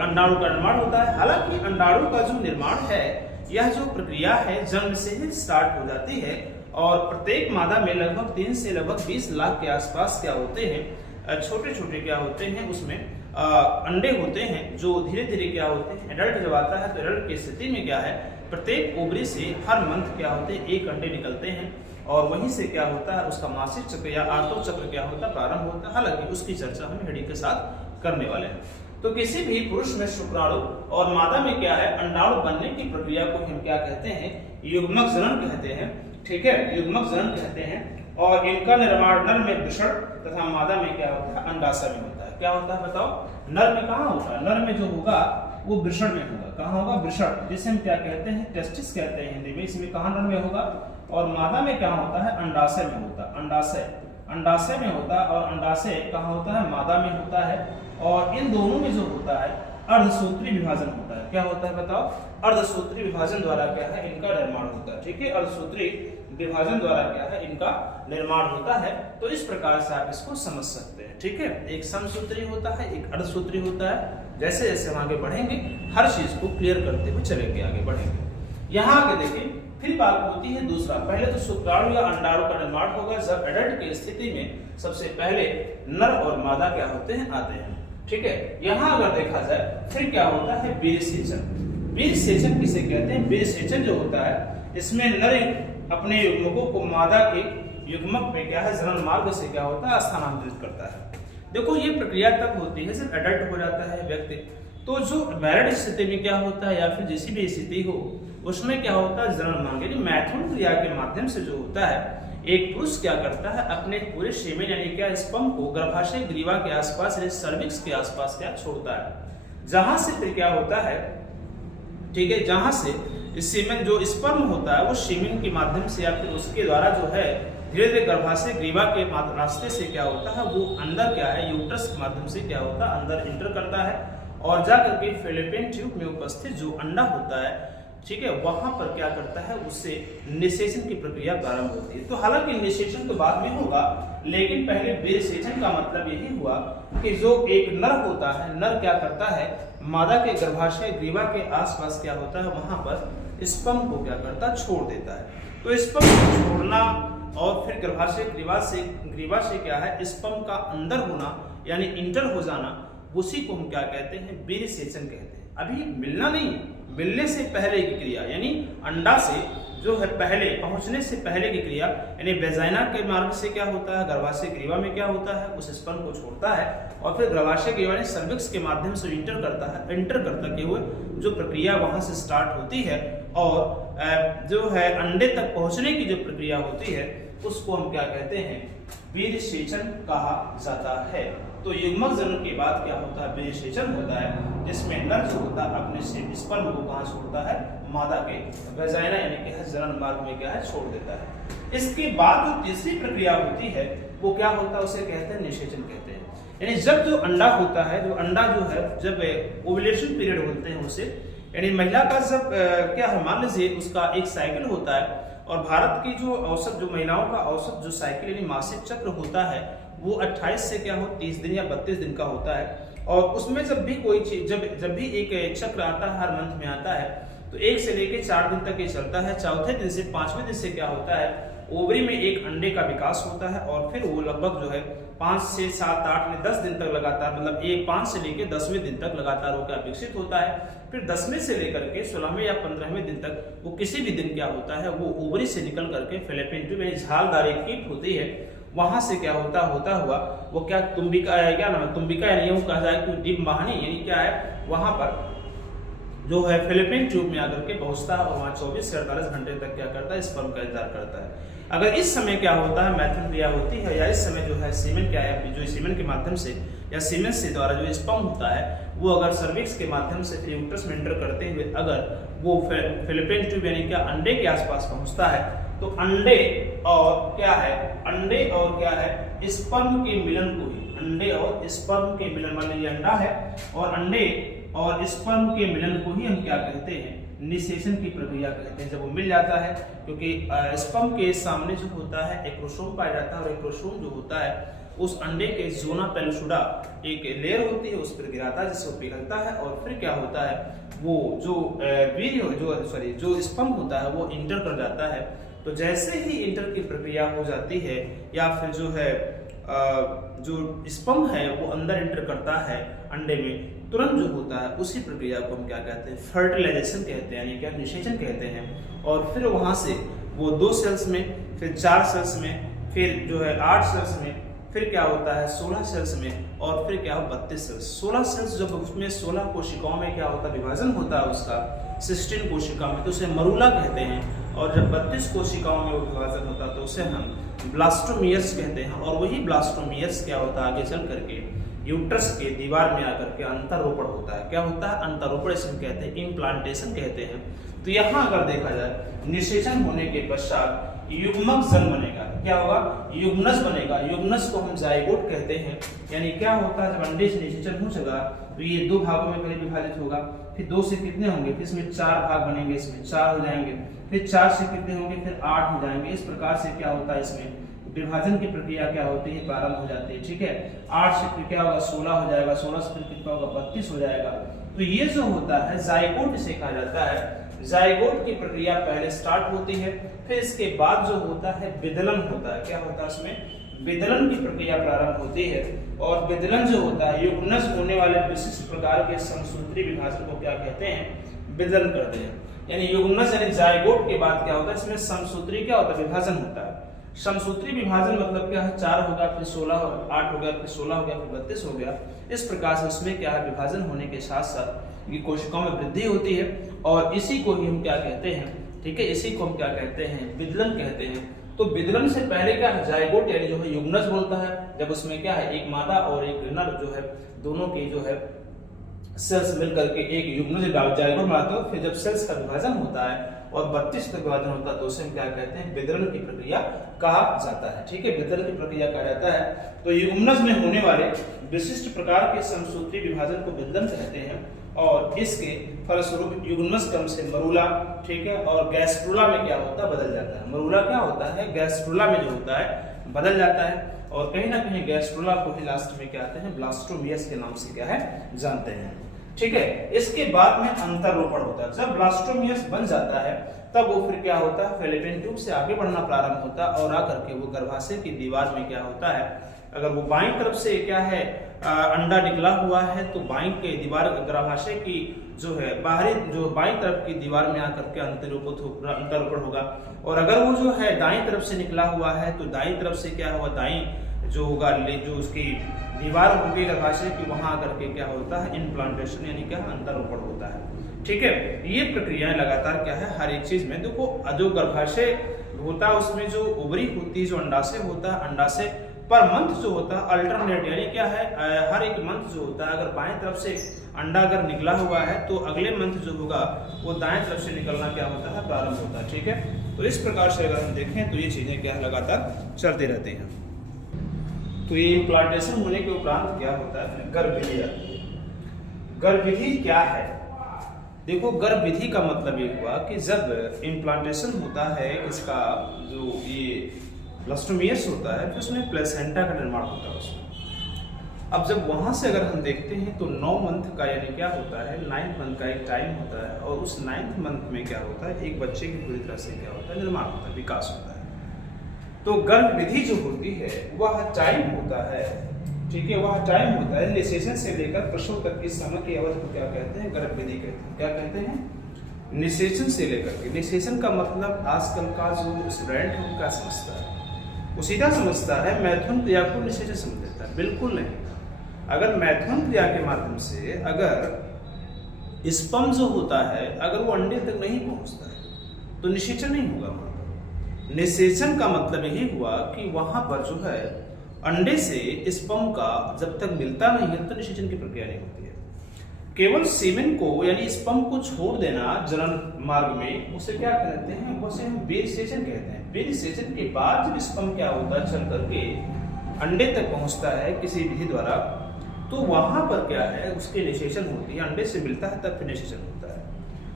अंडाणु का निर्माण होता है। हालांकि अंडाणु का जो निर्माण है, यह जो प्रक्रिया है जन्म से ही स्टार्ट हो जाती है, और प्रत्येक मादा में लगभग 3 से लगभग 20 लाख के आसपास क्या होते हैं, छोटे छोटे क्या होते हैं, उसमें अंडे होते हैं, जो धीरे धीरे क्या होते हैं, एडल्ट जब आता है तो एडल्ट की स्थिति में क्या है, प्रत्येक ओवरी से हर मंथ क्या होते हैं, 1 अंडे निकलते हैं, और वहीं से क्या होता है, उसका मासिक चक्र या आर्तव चक्र क्या होता है, प्रारंभ होता है। हालांकि उसकी चर्चा हम हेडिंग के साथ करने वाले हैं। तो किसी भी पुरुष में शुक्राणु और मादा में क्या है, अंडाणु बनने की प्रक्रिया को हम क्या कहते हैं, युग्मक जनन कहते हैं, ठीक है, युग्मक जनन कहते हैं। और इनका निर्माण नर में वृषण तथा मादा में क्या होता है, अंडाशय में होता है। क्या होता है बताओ, नर में कहाँ होगा, नर में जो होगा वो वृषण में होगा। कहाँ होगा, वृषण, जिसे हम क्या कहते हैं, टेस्टिस कहते हैं हिंदी में। इसमें कहाँ नर में होगा, और मादा में क्या होता है, अंडाशय में होता है। अंडाशय में होता है, और अंडाशय कहाँ होता है, मादा में होता है। और इन दोनों में जो होता है अर्धसूत्री विभाजन होता है। क्या होता है बताओ, अर्धसूत्री विभाजन द्वारा क्या है, इनका निर्माण होता है, ठीक है। अर्धसूत्री विभाजन द्वारा क्या है, इनका निर्माण होता है। तो इस प्रकार से आप इसको समझ सकते हैं, ठीक है। एक समसूत्री होता है, एक अर्धसूत्री होता है। जैसे जैसे हम आगे बढ़ेंगे हर चीज को क्लियर करते हुए चलेंगे, आगे बढ़ेंगे। यहाँ आगे देखिए, फिर बात होती है दूसरा। पहले तो शुक्राणु या अंडाणु का निर्माण होगा जब एडल्ट की स्थिति में सबसे पहले नर और मादा क्या होते हैं, आते हैं, ठीक है। यहाँ अगर देखा जाए फिर क्या होता है, वीर्यसेचन। वीर्यसेचन किसे कहते हैं, वीर्यसेचन जो होता है, इसमें नर अपने युग्मकों को मादा के युग्मक में क्या है, जनन मार्ग से क्या होता है, स्थानांतरित करता है। देखो ये प्रक्रिया तब होती है जब एडल्ट हो जाता है व्यक्ति। तो जो मैरिड स्थिति में क्या होता है, या फिर जिस भी स्थिति हो उसमें क्या होता है, जनन मार्ग यानी मैथुन क्रिया के माध्यम से जो होता है, एक पुरुष क्या करता है, अपने पूरे सेमेन यानी क्या स्पर्म को गर्भाशय ग्रीवा के आसपास यानी सर्विक्स के आसपास क्या छोड़ता है। जहां से फिर क्या होता है, ठीक है, जहां से सीमेन जो स्पर्म होता है वो सीमेन के माध्यम से या फिर उसके द्वारा जो है धीरे धीरे गर्भाशय ग्रीवा के रास्ते से क्या होता है, वो अंदर क्या है, यूट्रस के माध्यम से क्या होता है, अंदर इंटर करता है। और जाकर के फैलोपियन ट्यूब में उपस्थित जो अंडा होता है, ठीक है, वहां पर क्या करता है, उससे निषेचन की प्रक्रिया प्रारंभ होती है। तो हालांकि निषेचन तो बाद में होगा, लेकिन पहले विसेचन का मतलब यही हुआ कि जो एक नर होता है, नर क्या करता है, मादा के गर्भाशय ग्रीवा के आसपास क्या होता है, वहां पर स्पर्म को क्या करता है, छोड़ देता है। तो स्पर्म को छोड़ना और फिर गर्भाशय ग्रीवा से क्या है, स्पर्म का अंदर होना यानी इंटर हो जाना, उसी को हम क्या कहते हैं, विसेचन कहते हैं। अभी मिलना नहीं, मिलने से पहले की क्रिया यानी अंडा से जो है पहले पहुंचने से पहले की क्रिया यानी वेजाइना के मार्ग से क्या होता है, गर्भाशय ग्रीवा में क्या होता है, उस स्पर्म को छोड़ता है और फिर गर्भाशय ग्रीवा यानी सर्विक्स के माध्यम से इंटर करता हुए जो प्रक्रिया वहां से स्टार्ट होती है और जो है अंडे तक पहुंचने की जो प्रक्रिया होती है उसको हम क्या कहते हैं, विसेचन कहा जाता है। तो युग्मक जन्म के बाद क्या होता है, विसेचन होता है, जिसमें नर जो होता है अपने स्पर्म को कहां छोड़ता है, मादा के वेजाइना यानी कि जनन मार्ग में क्या है, छोड़ देता है। इसके बाद जो तीसरी प्रक्रिया होती है वो क्या होता है, उसे कहते हैं निषेचन कहते हैं। यानी जब जो अंडा होता है, जो अंडा जो है जब ओव्यूलेशन पीरियड बोलते हैं उसे, यानी महिला का जब क्या है, मान लीजिए उसका एक साइकिल होता है और भारत की जो औसत जो महिलाओं का औसत जो साइकिल यानी मासिक चक्र होता है वो 28 से क्या हो 30 दिन या 32 दिन का होता है। और उसमें जब भी कोई चीज जब भी एक चक्र आता है, हर मंथ में आता है, तो 1 से लेकर 4 दिन तक ये चलता है। चौथे दिन से 5वें दिन से क्या होता है, ओवरी में एक अंडे का विकास होता है और फिर वो लगभग जो है 5 से 7, 8 में 10 दिन तक लगातार, मतलब 5 से लेकर 10वें दिन तक लगातार वो क्या विकसित होता है। फिर 10वें से लेकर के 16वें या 15वें दिन तक वो किसी भी दिन क्या होता है, वो ओवरी से निकल करके फैलोपियन ट्यूब यानी झालदार एक कीट होती है, वहां से क्या होता हुआ वो क्या तुम्बिका, क्या नाम है, तुम्बिका यानी यूं कहा जाए कि डिंबवाहिनी यानी क्या है, वहां पर जो है फैलोपियन ट्यूब में आकर के पहुंचता है और वहां 24 से 48 घंटे तक क्या करता है, स्पर्म का इंतजार करता है। अगर इस समय क्या होता है, मैथन क्रिया होती है, या इस समय जो है सीमेन क्या है, जो सीमेन के माध्यम से या सीमेन से द्वारा जो स्पर्म होता है वो अगर सर्विक्स के माध्यम से फिर यूट्रस में एंटर करते हुए अगर वो फैलोपियन ट्यूब यानी क्या अंडे के आसपास पहुंचता है, तो अंडे और क्या है, स्पर्म के मिलन को ही, अंडे और स्पर्म के मिलन, मान लीजिए अंडा है और अंडे और स्पर्म के मिलन को ही हम क्या कहते हैं, निषेचन की प्रक्रिया कहते हैं। जब वो मिल जाता है, क्योंकि स्पर्म के सामने जो होता है एक्रोसोम पाया जाता है और एक्रोसोम जो होता है उस अंडे के जोना पेलुसिडा एक लेयर होती है, उस पर गिराता है जिससे वो पिघलता है और फिर क्या होता है, वो जो स्पर्म होता है वो इंटर कर जाता है। तो जैसे ही इंटर की प्रक्रिया हो जाती है या फिर जो है जो स्पर्म है वो अंदर इंटर करता है अंडे में, तुरंत जो होता है उसी प्रक्रिया को हम क्या कहते हैं, फर्टिलाइजेशन कहते हैं, यानी क्या निषेचन कहते हैं। और फिर वहां से वो 2 सेल्स में, फिर 4 सेल्स में, फिर जो है 8 सेल्स में, फिर क्या होता है 16 सेल्स में और फिर क्या हो 32 सेल्स। 16 सेल्स जब उसमें 16 कोशिकाओं में क्या होता है, विभाजन होता है उसका 16 कोशिका में, तो उसे मरूला कहते हैं। और जब 32 कोशिकाओं में वो विभाजन होता है तो उसे हम ब्लास्टोमियर्स कहते हैं। और वही ब्लास्टोमियर्स क्या होता है, आगे चल करके यूट्रस के दीवार में आकर के अंतरोपण होता है। क्या होता है, अंतरोपण इसे कहते हैं, इम्प्लांटेशन कहते हैं। तो यहाँ अगर देखा जाए निषेचन होने के पश्चात युग्मक जन बनेगा। क्या होगा, युग्मनज बनेगा। युग्मनज को हम जाइगोट कहते हैं। यानी क्या होता है, जब अंडे से निषेचन हो जाएगा तो ये 2 भागों में पहले विभाजित होगा, फिर 2 से कितने होंगे, फिर इसमें 4 भाग बनेंगे, इसमें 4 हो जाएंगे, फिर 4 से कितने होंगे, फिर 8 हो जाएंगे। इस प्रकार से क्या होता है, इसमें विभाजन की प्रक्रिया क्या होती है, प्रारंभ हो जाती है। ठीक है, 8 से फिर क्या होगा 16 हो जाएगा, 16 से फिर कितना होगा 32 हो जाएगा। तो ये जो होता है जाइगोट इसे कहा जाता है। जाइगोट की प्रक्रिया पहले स्टार्ट होती है, फिर इसके बाद जो होता है विदलन होता है। क्या होता है, इसमें विदलन की प्रक्रिया प्रारंभ होती है। और विदलन जो होता है युग्मनज होने वाले विशिष्ट प्रकार के समसूत्री विभाजन को क्या कहते हैं, विदलन करते हैं। यानी युग्मनज यानी जाइगोट के बाद क्या होता है, इसमें समसूत्री क्या होता है, विभाजन होता है। समसूत्री विभाजन मतलब क्या है, 4 होगा, फिर 16 हो, 8 हो गया, फिर 16 हो गया, फिर 32 हो गया। इस प्रकार से उसमें क्या है, विभाजन होने के साथ साथ ये कोशिकाओं में वृद्धि होती है और इसी को ही हम क्या कहते हैं, ठीक है, इसी को हम क्या कहते हैं, विदलन कहते हैं। तो विदलन से पहले क्या है, जाइगोट यानी जो है युग्मनज बोलता है, जब उसमें क्या है एक मादा और एक नर जो है दोनों की जो है सेल्स मिल करके एक युग्मनज जाइगोट बनाते हो। फिर जब सेल्स का विभाजन होता है और 32 तक विभाजन होता है तो उसे हम क्या कहते हैं, वितरण की प्रक्रिया कहा जाता है। ठीक है, वितरण की प्रक्रिया कहा जाता है। तो युग्मनज में होने वाले विशिष्ट प्रकार के समसूत्री विभाजन को वितरण कहते हैं और इसके फलस्वरूप युग्मनज क्रम से मरूला, ठीक है, और गैस्ट्रोला में क्या होता है, बदल जाता है। मरूला क्या होता है, गैस्ट्रोला में जो होता है बदल जाता है और कहीं ना कहीं गैस्ट्रोला को ही लास्ट में क्या आते हैं, ब्लास्टोमियस के नाम से क्या है जानते हैं। ठीक है, इसके बाद में अंतरोपण होता है। जब ब्लास्टोमियस बन जाता है तब वो फिर क्या होता है, फैलोपियन ट्यूब से आगे बढ़ना प्रारंभ होता है और आकर के वो गर्भाशय की दीवार में क्या होता है, अगर वो बाईं तरफ से क्या है अंडा निकला हुआ है तो बाईं के दीवार गर्भाशय की जो है बाहरी जो बाईं तरफ की दीवार में आकर के अंतरोपण होगा और अगर वो जो है दाईं तरफ से निकला हुआ है तो दाईं तरफ से क्या होगा, दाईं जो होगा जो उसकी दीवार होगी गर्भाशय की, वहां आकर के क्या होता है, इम्प्लांटेशन यानी क्या अंतरोपण होता है। ठीक है, ये प्रक्रियाएं लगातार क्या है हर एक चीज में। देखो जो गर्भाशय होता है उसमें जो ओवरी होती है, जो अंडाशय होता है, अंडाशय पर मंथ जो होता है अल्टरनेट यानी क्या है, हर एक मंथ जो होता है अगर बाएं तरफ से अंडा अगर निकला हुआ है तो अगले मंथ जो होगा वो दाएं तरफ से निकलना क्या होता है, प्रारंभ होता है। ठीक है, तो इस प्रकार से अगर हम देखें तो ये चीजें क्या लगातार चलते रहते हैं। तो ये इम्प्लांटेशन होने के उपरांत क्या होता है, गर्भविधि आती है। गर्भविधि क्या है, देखो गर्भविधि का मतलब ये हुआ कि जब इम्प्लांटेशन होता है इसका जो ये ब्लास्टोमियस होता है तो उसमें प्लेसेंटा का निर्माण होता है उसमें। अब जब वहां से अगर हम देखते हैं तो 9 मंथ का यानी क्या होता है, 9th मंथ का एक टाइम होता है और उस 9th मंथ में क्या होता है, एक बच्चे की पूरी तरह से क्या होता है, निर्माण होता है, विकास होता है। तो गर्भविधि जो होती है वह टाइम होता है, ठीक है, वह टाइम होता है निषेचन से लेकर प्रसव तक की समय की अवधि को क्या कहते हैं, गर्भविधि कहते हैं। क्या कहते हैं, निषेचन से लेकर के। निषेचन का मतलब आजकल का जो स्टूडेंट है उनका समझता है, वो सीधा समझता है मैथुन क्रिया को निषेचन समझ लेता है। बिल्कुल नहीं, अगर मैथुन क्रिया के माध्यम से अगर स्पर्म जो होता है अगर वो अंडे तक नहीं पहुंचता है तो निषेचन नहीं होगा। निषेचन का मतलब यही हुआ कि वहां पर जो है अंडे से स्पर्म का जब तक मिलता नहीं है तो निषेचन की प्रक्रिया नहीं होती है। केवल सीमेन को यानी स्पर्म को छोड़ देना जनन मार्ग में उसे क्या कहते हैं, उसे हम बेरिसेचन कहते हैं। बेरिसेचन के बाद जब स्पर्म क्या होता है चल करके अंडे तक पहुंचता है किसी विधि द्वारा तो वहां पर क्या है उसके निषेचन होती है, अंडे से मिलता है तब फिर निषेचन होता है।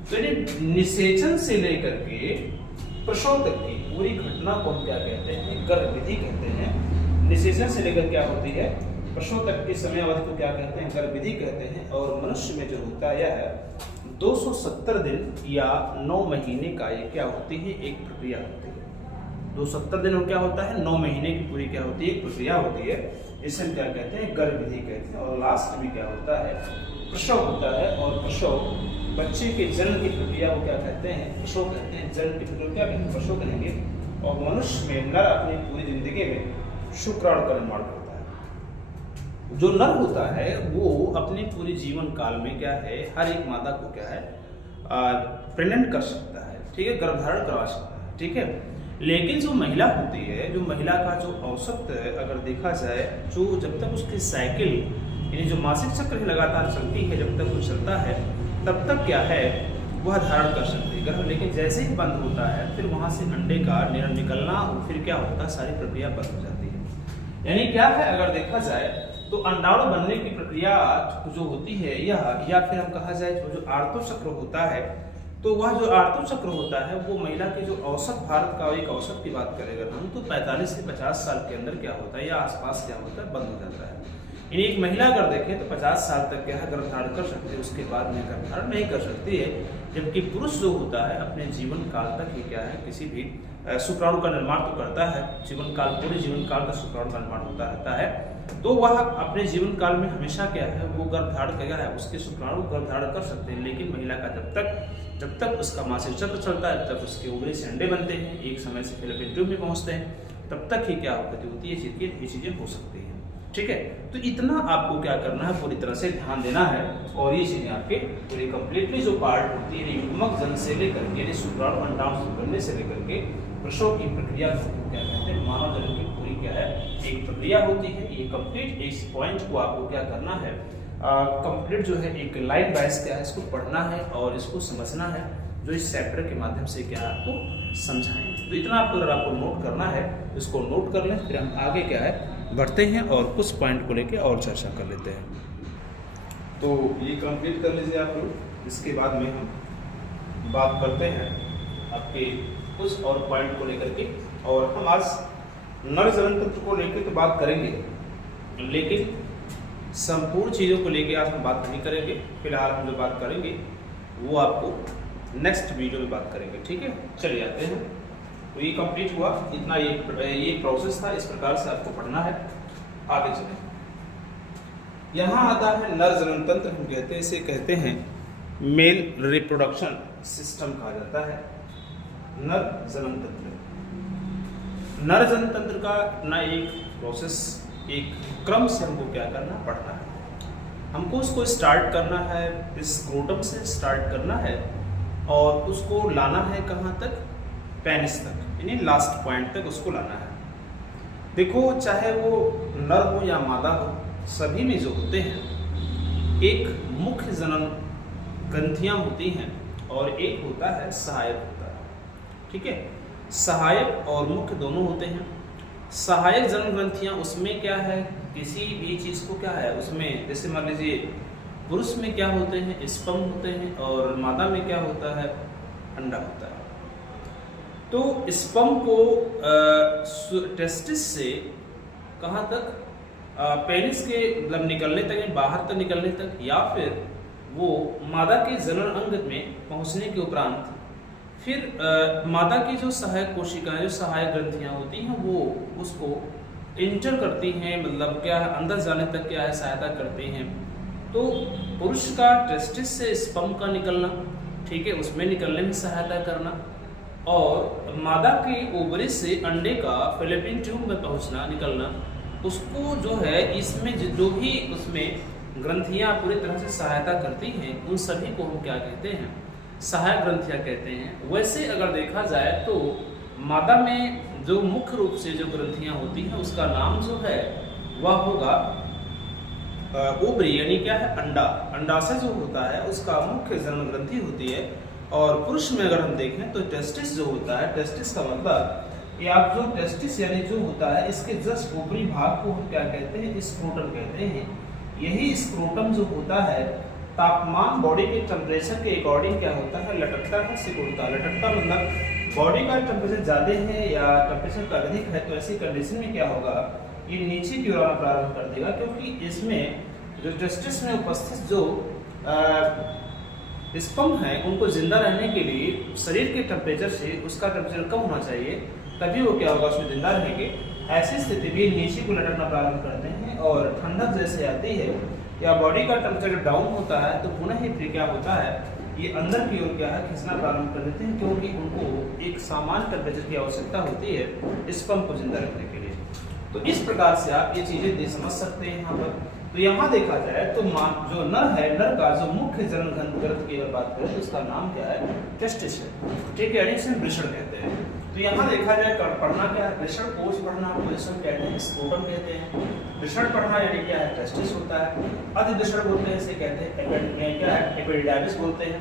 तो यानी निषेचन से लेकर के प्रसव तक की पूरी घटना को हम क्या कहते हैं, गर्भविधि कहते हैं। निषेचन से लेकर क्या होती है, प्रसव तक की समय अवधि को क्या कहते हैं, गर्भविधि कहते हैं। और मनुष्य में जो होता है यह 270 दिन या 9 महीने का ये क्या होती है, एक प्रक्रिया होती है। 270 दिन और क्या होता है, 9 महीने की पूरी क्या होती है, एक प्रक्रिया होती है। इसे हम क्या कहते हैं, गर्भविधि कहते हैं। और लास्ट में क्या होता है, प्रसव होता है। और प्रसव बच्चे के जन्म की प्रक्रिया को क्या कहते हैं, प्रसव कहते हैं। जन्म की प्रक्रिया क्या कहते हैं, प्रसव कहेंगे। और मनुष्य में नर अपनी पूरी जिंदगी में शुक्राणु का निर्माण करता है। जो नर होता है वो अपने पूरे जीवन काल में क्या है, हर एक मादा को क्या है प्रेग्नेंट कर सकता है, ठीक है, गर्भधारण करवा सकता है, ठीक है। लेकिन जो महिला होती है, जो महिला का जो औसत अगर देखा जाए, जो जब तक उसकी साइकिल यानी जो मासिक चक्र लगातार चलती है, जब तक वो चलता है तब तक क्या है वह धारण कर सकती है गर्भ। लेकिन जैसे ही बंद होता है फिर वहां से अंडे का निकलना और फिर क्या होता है, सारी प्रक्रिया बंद हो जाती है। यानी क्या है, अगर देखा जाए तो अंडाणु बनने की प्रक्रिया जो होती है या फिर हम कहा जाए जो आर्तो चक्र होता है, तो वह जो आर्तो चक्र होता है वो महिला के जो औसत, भारत का एक औसत की बात करें अगर हम, तो 45 से 50 साल के अंदर क्या होता है या आसपास क्या होता है, बंद हो जाता है। यानी एक महिला अगर देखें तो 50 साल तक क्या है गर्भधारण कर सकती है, उसके बाद में गर्भधारण नहीं कर सकती है। जबकि पुरुष जो होता है अपने जीवन काल तक ही क्या है किसी भी शुक्राणु का निर्माण तो करता है, जीवन काल, पूरे जीवन काल का शुक्राणु का निर्माण होता रहता है। तो वह अपने जीवन काल में हमेशा क्या है वो गर्भधारण क्या है, उसके शुक्राणु गर्भधारण कर सकते हैं। लेकिन महिला का जब तक उसका मासिक चक्र चलता है, तब उसके ओवरी से अंडे बनते हैं, एक समय से फैलोपियन ट्यूब में पहुंचते हैं, तब तक ही क्या होती है ये चीजें हो सकती है, ठीक है। तो इतना आपको क्या करना है, पूरी तरह से ध्यान देना है। और ये चीजें आपके पूरी कंप्लीटली जो पार्ट होती है युग्मक जन से लेकर के शुक्राणु अंडाणु से बनने से लेकर के प्रसव की प्रक्रिया को क्या कहते हैं, मानव जन्म की पूरी क्या है एक प्रक्रिया होती है। ये कंप्लीट इस पॉइंट को आपको क्या करना है, कंप्लीट जो है एक लाइन वाइज क्या है इसको पढ़ना है और इसको समझना है। जो इस चैप्टर के माध्यम से क्या है आपको समझाएंगे। तो इतना आपको अगर आपको नोट करना है इसको नोट कर लें, फिर हम आगे क्या है बढ़ते हैं और कुछ पॉइंट को लेके और चर्चा कर लेते हैं। तो ये कंप्लीट कर लीजिए आप लोग, इसके बाद में हम बात करते हैं आपके कुछ और पॉइंट को लेकर के। और हम आज नर जनन तंत्र को लेकर तो बात करेंगे, लेकिन संपूर्ण चीज़ों को लेकर आज हम बात नहीं करेंगे। फिलहाल हम जो बात करेंगे वो आपको नेक्स्ट वीडियो में बात करेंगे, ठीक है। चलिए आते हैं। तो ये कंप्लीट हुआ, इतना ये प्रोसेस था, इस प्रकार से आपको पढ़ना है। आगे चलें, यहाँ आता है नर जनन तंत्र। हम कहते हैं इसे कहते हैं मेल रिप्रोडक्शन सिस्टम कहा जाता है नर जनन तंत्र। नर जनन तंत्र का अपना एक प्रोसेस, एक क्रम से हमको क्या करना पड़ना है। हमको उसको स्टार्ट करना है, स्क्रोटम से स्टार्ट करना है और उसको लाना है कहाँ तक, पेनिस तक, यानी लास्ट पॉइंट तक उसको लाना है। देखो चाहे वो नर हो या मादा हो, सभी में जो होते हैं एक मुख्य जनन ग्रंथियां होती हैं और एक होता है सहायक होता है, ठीक है। सहायक और मुख्य दोनों होते हैं। सहायक जनन ग्रंथियां उसमें क्या है, किसी भी चीज को क्या है उसमें, जैसे मान लीजिए पुरुष में क्या होते हैं स्पर्म होते हैं और मादा में क्या होता है अंडा होता है। तो स्पर्म को टेस्टिस से कहाँ तक, पेनिस के मतलब निकलने तक, बाहर तक निकलने तक, या फिर वो मादा के जनन अंग में पहुंचने के उपरांत फिर मादा की जो सहायक कोशिकाएं, जो सहायक ग्रंथियां होती हैं, वो उसको इंटर करती हैं, मतलब क्या है अंदर जाने तक क्या है सहायता करती हैं। तो पुरुष का टेस्टिस से स्पर्म का निकलना, ठीक है, उसमें निकलने में सहायता करना, और मादा के ओवरी से अंडे का फैलोपियन ट्यूब में पहुंचना, निकलना, उसको जो है इसमें जो भी उसमें ग्रंथियां पूरी तरह से सहायता करती हैं, उन सभी को हम क्या कहते हैं सहायक ग्रंथियां कहते हैं। वैसे अगर देखा जाए तो मादा में जो मुख्य रूप से जो ग्रंथियां होती हैं उसका नाम जो है वह होगा ओवरी, यानी क्या है अंडा। अंडाशय जो होता है उसका मुख्य जनन ग्रंथि होती है। और पुरुष में अगर हम देखें तो टेस्टिस जो होता है, टेस्टिस का मतलब ये आप जो टेस्टिस यानी जो होता है इसके जस्ट ऊपरी भाग को हम क्या कहते हैं स्क्रोटम कहते हैं। यही स्क्रोटम जो होता है तापमान बॉडी के टेम्परेचर के अकॉर्डिंग क्या होता है लटकता है, सिकुड़ता है। लटकता मतलब बॉडी का टेम्परेचर ज़्यादा है या टेम्परेचर का अधिक है तो ऐसी कंडीशन में क्या होगा ये नीचे की ओर आना प्रारंभ कर देगा, क्योंकि इसमें जो टेस्टिस में उपस्थित जो स्पर्म है उनको जिंदा रहने के लिए शरीर के टेम्परेचर से उसका टेम्परेचर कम होना चाहिए, तभी वो क्या होगा उसमें जिंदा रहेंगे। ऐसी स्थिति में नीचे को लटकना प्रारंभ करते हैं और ठंडक जैसे आती है या बॉडी का टेम्परेचर डाउन होता है तो पुनः ही फिर क्या होता है ये अंदर की ओर क्या है खींचना प्रारंभ कर देते हैं, क्योंकि उनको एक सामान्य टेम्परेचर की आवश्यकता होती है स्पर्म को जिंदा रखने के लिए। तो इस प्रकार से आप ये चीजें समझ सकते हैं यहाँ पर। तो यहाँ देखा जाए तो जो नर है, नर का जो मुख्य जनन ग्रंथ की अगर बात करें तो उसका नाम क्या है टेस्टिस है, ठीक है, इसे वृषण कहते हैं। तो यहाँ देखा जाए पढ़ना क्या है, वृषण कोश पढ़ना पोजिशन कहते हैं, स्क्रोटम कहते हैं। वृषण पढ़ना यानी क्या है टेस्टिस होता है। अधिवृषण बोलते हैं इसे कहते हैं क्या है एपिडिडाइमिस बोलते हैं।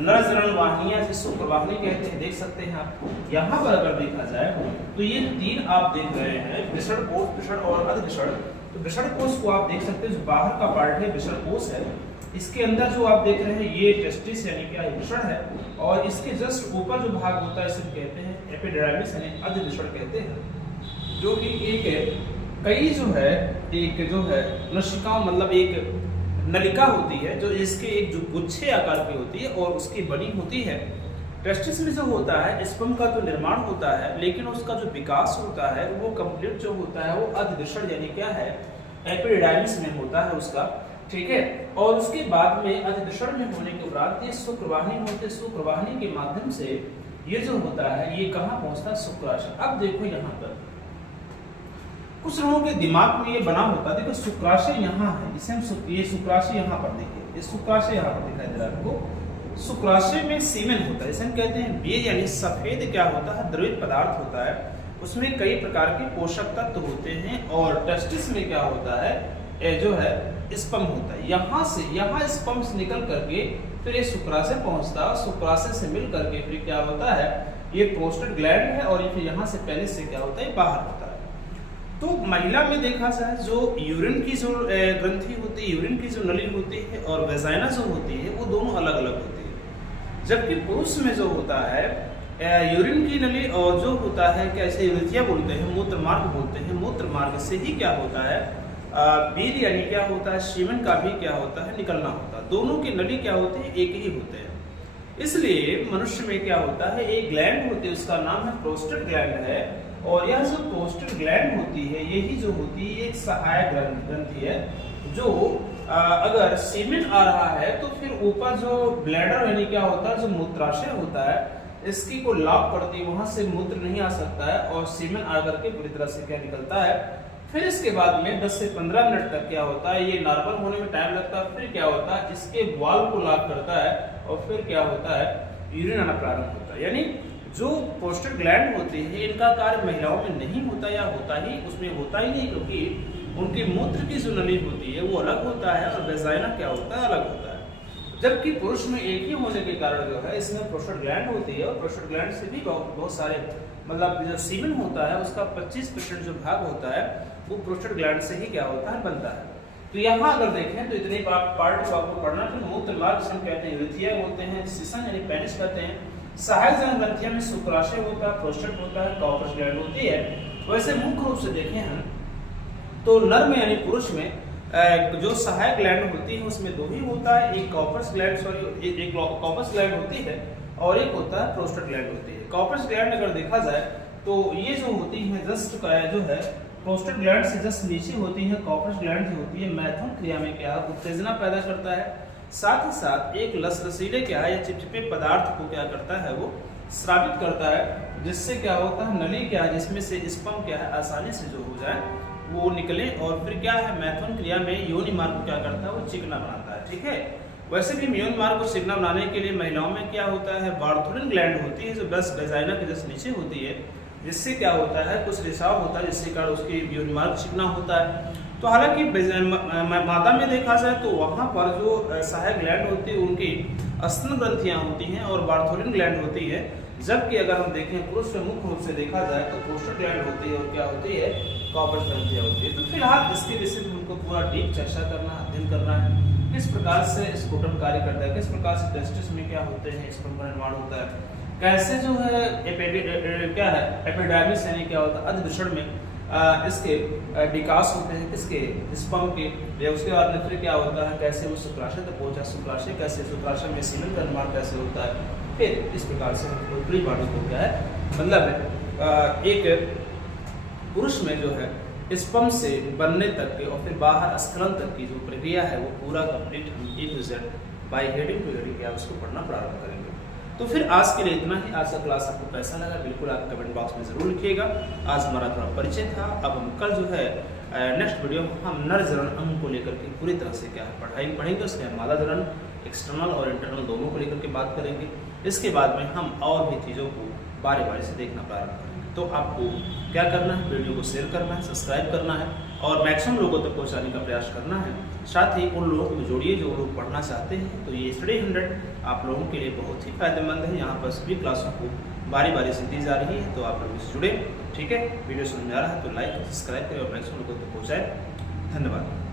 नर जनन वाहिनियां से शुक्रवाहिनी कहते हैं, देख सकते हैं आप। यहाँ पर अगर देखा जाए तो ये तीन आप देख रहे हैं वृषण कोश, वृषण और अधिवृषण। तो वृषण कोश को आप देख सकते हैं जो बाहर का पार्ट है वृषण कोश है, इसके अंदर जो आप देख रहे हैं ये टेस्टिस यानी क्या है वृषण है, और इसके जस्ट ऊपर जो भाग होता है इसे कहते हैं एपिडिडाइमिस यानी अधिवृषण कहते हैं, जो कि एक कई जो है एक जो है नशिका मतलब एक नलिका होती है जो इसके एक जो गुच्छे आकार की होती है और उसकी बनी होती है। टेस्टिस में जो होता है स्पर्म का तो निर्माण होता है, लेकिन उसका जो विकास होता है वो कंप्लीट जो होता है वो अधिवृषण यानी क्या है एपिडिडाइमिस में होता है उसका, ठीक है। और उसके बाद में अधिवृषण में होने के उपरांत ये शुक्रवाहिनी होते, शुक्रवाहिनी के माध्यम से ये जो होता है ये कहाँ पहुंचता है शुक्राशय। अब देखो यहाँ पर कुछ लोगों के दिमाग में ये बना होता है, देखो शुक्राशय यहाँ है, इसे हम ये शुक्राशय यहाँ पर देखिए, ये शुक्राशय यहाँ पर दिखाई दे रहा है आपको। शुक्राशय में सीमेन होता है, इसे हम कहते हैं बीज यानी सफेद क्या होता है द्रवित पदार्थ होता है, उसमें कई प्रकार के पोषक तत्व होते हैं। और टेस्टिस में क्या होता है जो है स्पर्म होता है, यहाँ स्पर्म से निकल करके फिर ये शुक्राशय पहुंचता है, शुक्राशय से मिल करके फिर क्या होता है, ये प्रोस्टेट ग्लैंड है और फिर यहाँ से पेनिस से क्या होता है, बाहर होता है। तो महिला में देखा जाए जो यूरिन की जो ग्रंथि होती है, यूरिन की जो नली होती है और वेजाइना जो होती है वो दोनों अलग अलग होती है। जबकि पुरुष में जो होता है यूरिन की नली और जो होता है कैसे यूरिथिया बोलते हैं, मूत्र मार्ग बोलते हैं, मूत्र मार्ग से ही क्या होता है बीज यानी क्या होता है, सीमेन का भी क्या होता है, निकलना होता है। दोनों की नली क्या होती है, एक ही होते हैं। इसलिए मनुष्य में क्या होता है, एक ग्लैंड होती है, उसका नाम है प्रोस्टेट ग्लैंड है। और यह जो प्रोस्टेट ग्लैंड होती है यही जो होती है एक सहायक ग्रंथि है, जो अगर सीमेन आ रहा है तो फिर ऊपर जो ब्लैडर यानी क्या होता है, जो मूत्राशय होता है, इसकी को लॉक करती है, वहां से मूत्र नहीं आ सकता है और सीमेन आकर के पूरी तरह से क्या निकलता है। फिर इसके बाद में 10 से 15 मिनट तक क्या होता है, ये नॉर्मल होने में टाइम लगता है। फिर क्या होता है, इसके वाल्व को लॉक करता है और फिर क्या होता है, यूरिन आना प्रारंभ होता है। यानी जो प्रोस्टेट ग्लैंड होते हैं इनका कार्य महिलाओं में नहीं होता या होता ही उसमें होता ही नहीं, क्योंकि उनकी मूत्र की जो नली होती है वो अलग होता है और वेजाइना क्या होता है, अलग होता है। जबकि पुरुष में एक ही होने के कारण जो है इसमें प्रोस्टेट ग्लैंड होती है और प्रोस्टेट ग्लैंड से भी बहुत सारे मतलब जो सीमेन होता है उसका 25% जो भाग होता है वो प्रोस्टेट ग्लैंड से ही क्या होता है, बनता है। तो यहाँ अगर देखें तो इतने पार्ट को आपको पढ़ना है। मूत्र मार्ग से हम कहते हैं यूरिथिया बोलते हैं, सीसन यानी पेनिस कहते हैं, सहायक ग्रंथियों में शुक्राशय होता है, प्रोस्टेट होता है, कॉर्पस ग्लैंड होती है। वैसे मुख्य रूप से देखें हम तो नर में यानी पुरुष में जो सहायक ग्लैंड होती है उसमें दो ही होता है, एक कॉर्पस ग्लैंड एक कॉर्पस ग्लैंड होती है और एक होता है प्रोस्टेट ग्लैंड होती है। कॉर्पस ग्लैंड अगर देखा जाए तो ये जो होती है जस्ट जो है प्रोस्टेट ग्लैंड से जस्ट नीचे होती है, कॉर्पस ग्लैंड जो होती है मैथुन क्रिया में क्या उत्तेजना पैदा करता है, साथ ही साथ एक रसीले क्या है या चिपचिपे पदार्थ को क्या करता है, वो स्रावित करता है, जिससे क्या होता है नली क्या है जिसमें से स्पर्म क्या है आसानी से जो हो जाए वो निकले और फिर क्या है मैथुन क्रिया में योनि मार्ग को क्या करता है, वो चिकना बनाता है। ठीक है, वैसे भी योनि मार्ग को चिकना बनाने के लिए महिलाओं में क्या होता है, बार्थोलिन ग्लैंड होती है जो बस वेजाइना के जस्ट नीचे होती है, जिससे क्या होता है कुछ रिसाव होता है, जिससे कारण उसकी योनि मार्ग चिकना होता है। तो हालांकि मादा में देखा जाए तो वहां पर जो सहायक ग्लैंड होती है उनकी स्तन ग्रंथियां होती हैं और बार्थोलिन ग्लैंड होती है। जबकि अगर हम देखें पुरुष में मुख्य रूप से देखा जाए तो प्रोस्टेट ग्लैंड होती है और क्या होती है, कॉर्पस ग्रंथियां होती है। तो फिलहाल इसके विषय में हमको पूरा डीप चर्चा करना, अध्ययन करना है, किस प्रकार से स्क्रोटम कार्य करता है, किस प्रकार से टेस्टिस में क्या होते हैं, स्पर्म का निर्माण होता है, कैसे जो है एपिडर्मिस यानी क्या होता है अधवृषण में इसके विकास होते हैं, किसके स्पर्म के, या उसके बाद में फिर क्या होता है, कैसे वो शुक्राशय तक पहुंचा, शुक्राशय कैसे, शुक्राशय में सीमेन का निर्माण कैसे होता है। फिर इस प्रकार से पूरी बॉडी को क्या है मतलब एक पुरुष में जो है स्पर्म से बनने तक के और फिर बाहर स्खलन तक की जो प्रक्रिया है वो पूरा कंप्लीट हम बाय हेडिंग टू हेडिंग क्या उसको पढ़ना प्रारंभ करेंगे। तो फिर आज के लिए इतना ही। आज का क्लास आपको कैसा लगा बिल्कुल आप कमेंट बॉक्स में जरूर लिखिएगा। आज हमारा थोड़ा परिचय था। अब हम कल जो है नेक्स्ट वीडियो में हम नर जनन अंग को लेकर के पूरी तरह से क्या है पढ़ेंगे। उसमें मादा जनन एक्सटर्नल और इंटरनल दोनों को लेकर के बात करेंगे। इसके बाद में हम और भी चीज़ों को बारी बारी से देखना प्रारंभ करेंगे। तो आपको क्या करना है, वीडियो को शेयर करना है, सब्सक्राइब करना है और मैक्सिमम लोगों तक पहुंचाने का प्रयास करना है। साथ ही उन लोगों को जोड़िए जो लोग पढ़ना चाहते हैं। तो ये स्टडी 100 आप लोगों के लिए बहुत ही फायदेमंद है। यहाँ पर सभी क्लासों को बारी बारी से दी जा रही है, तो आप लोग इससे जुड़े। ठीक है, वीडियो समझ में आ रहा है तो लाइक सब्सक्राइब करें और मैक्सिमम लोगों तक पहुँचाएँ। धन्यवाद।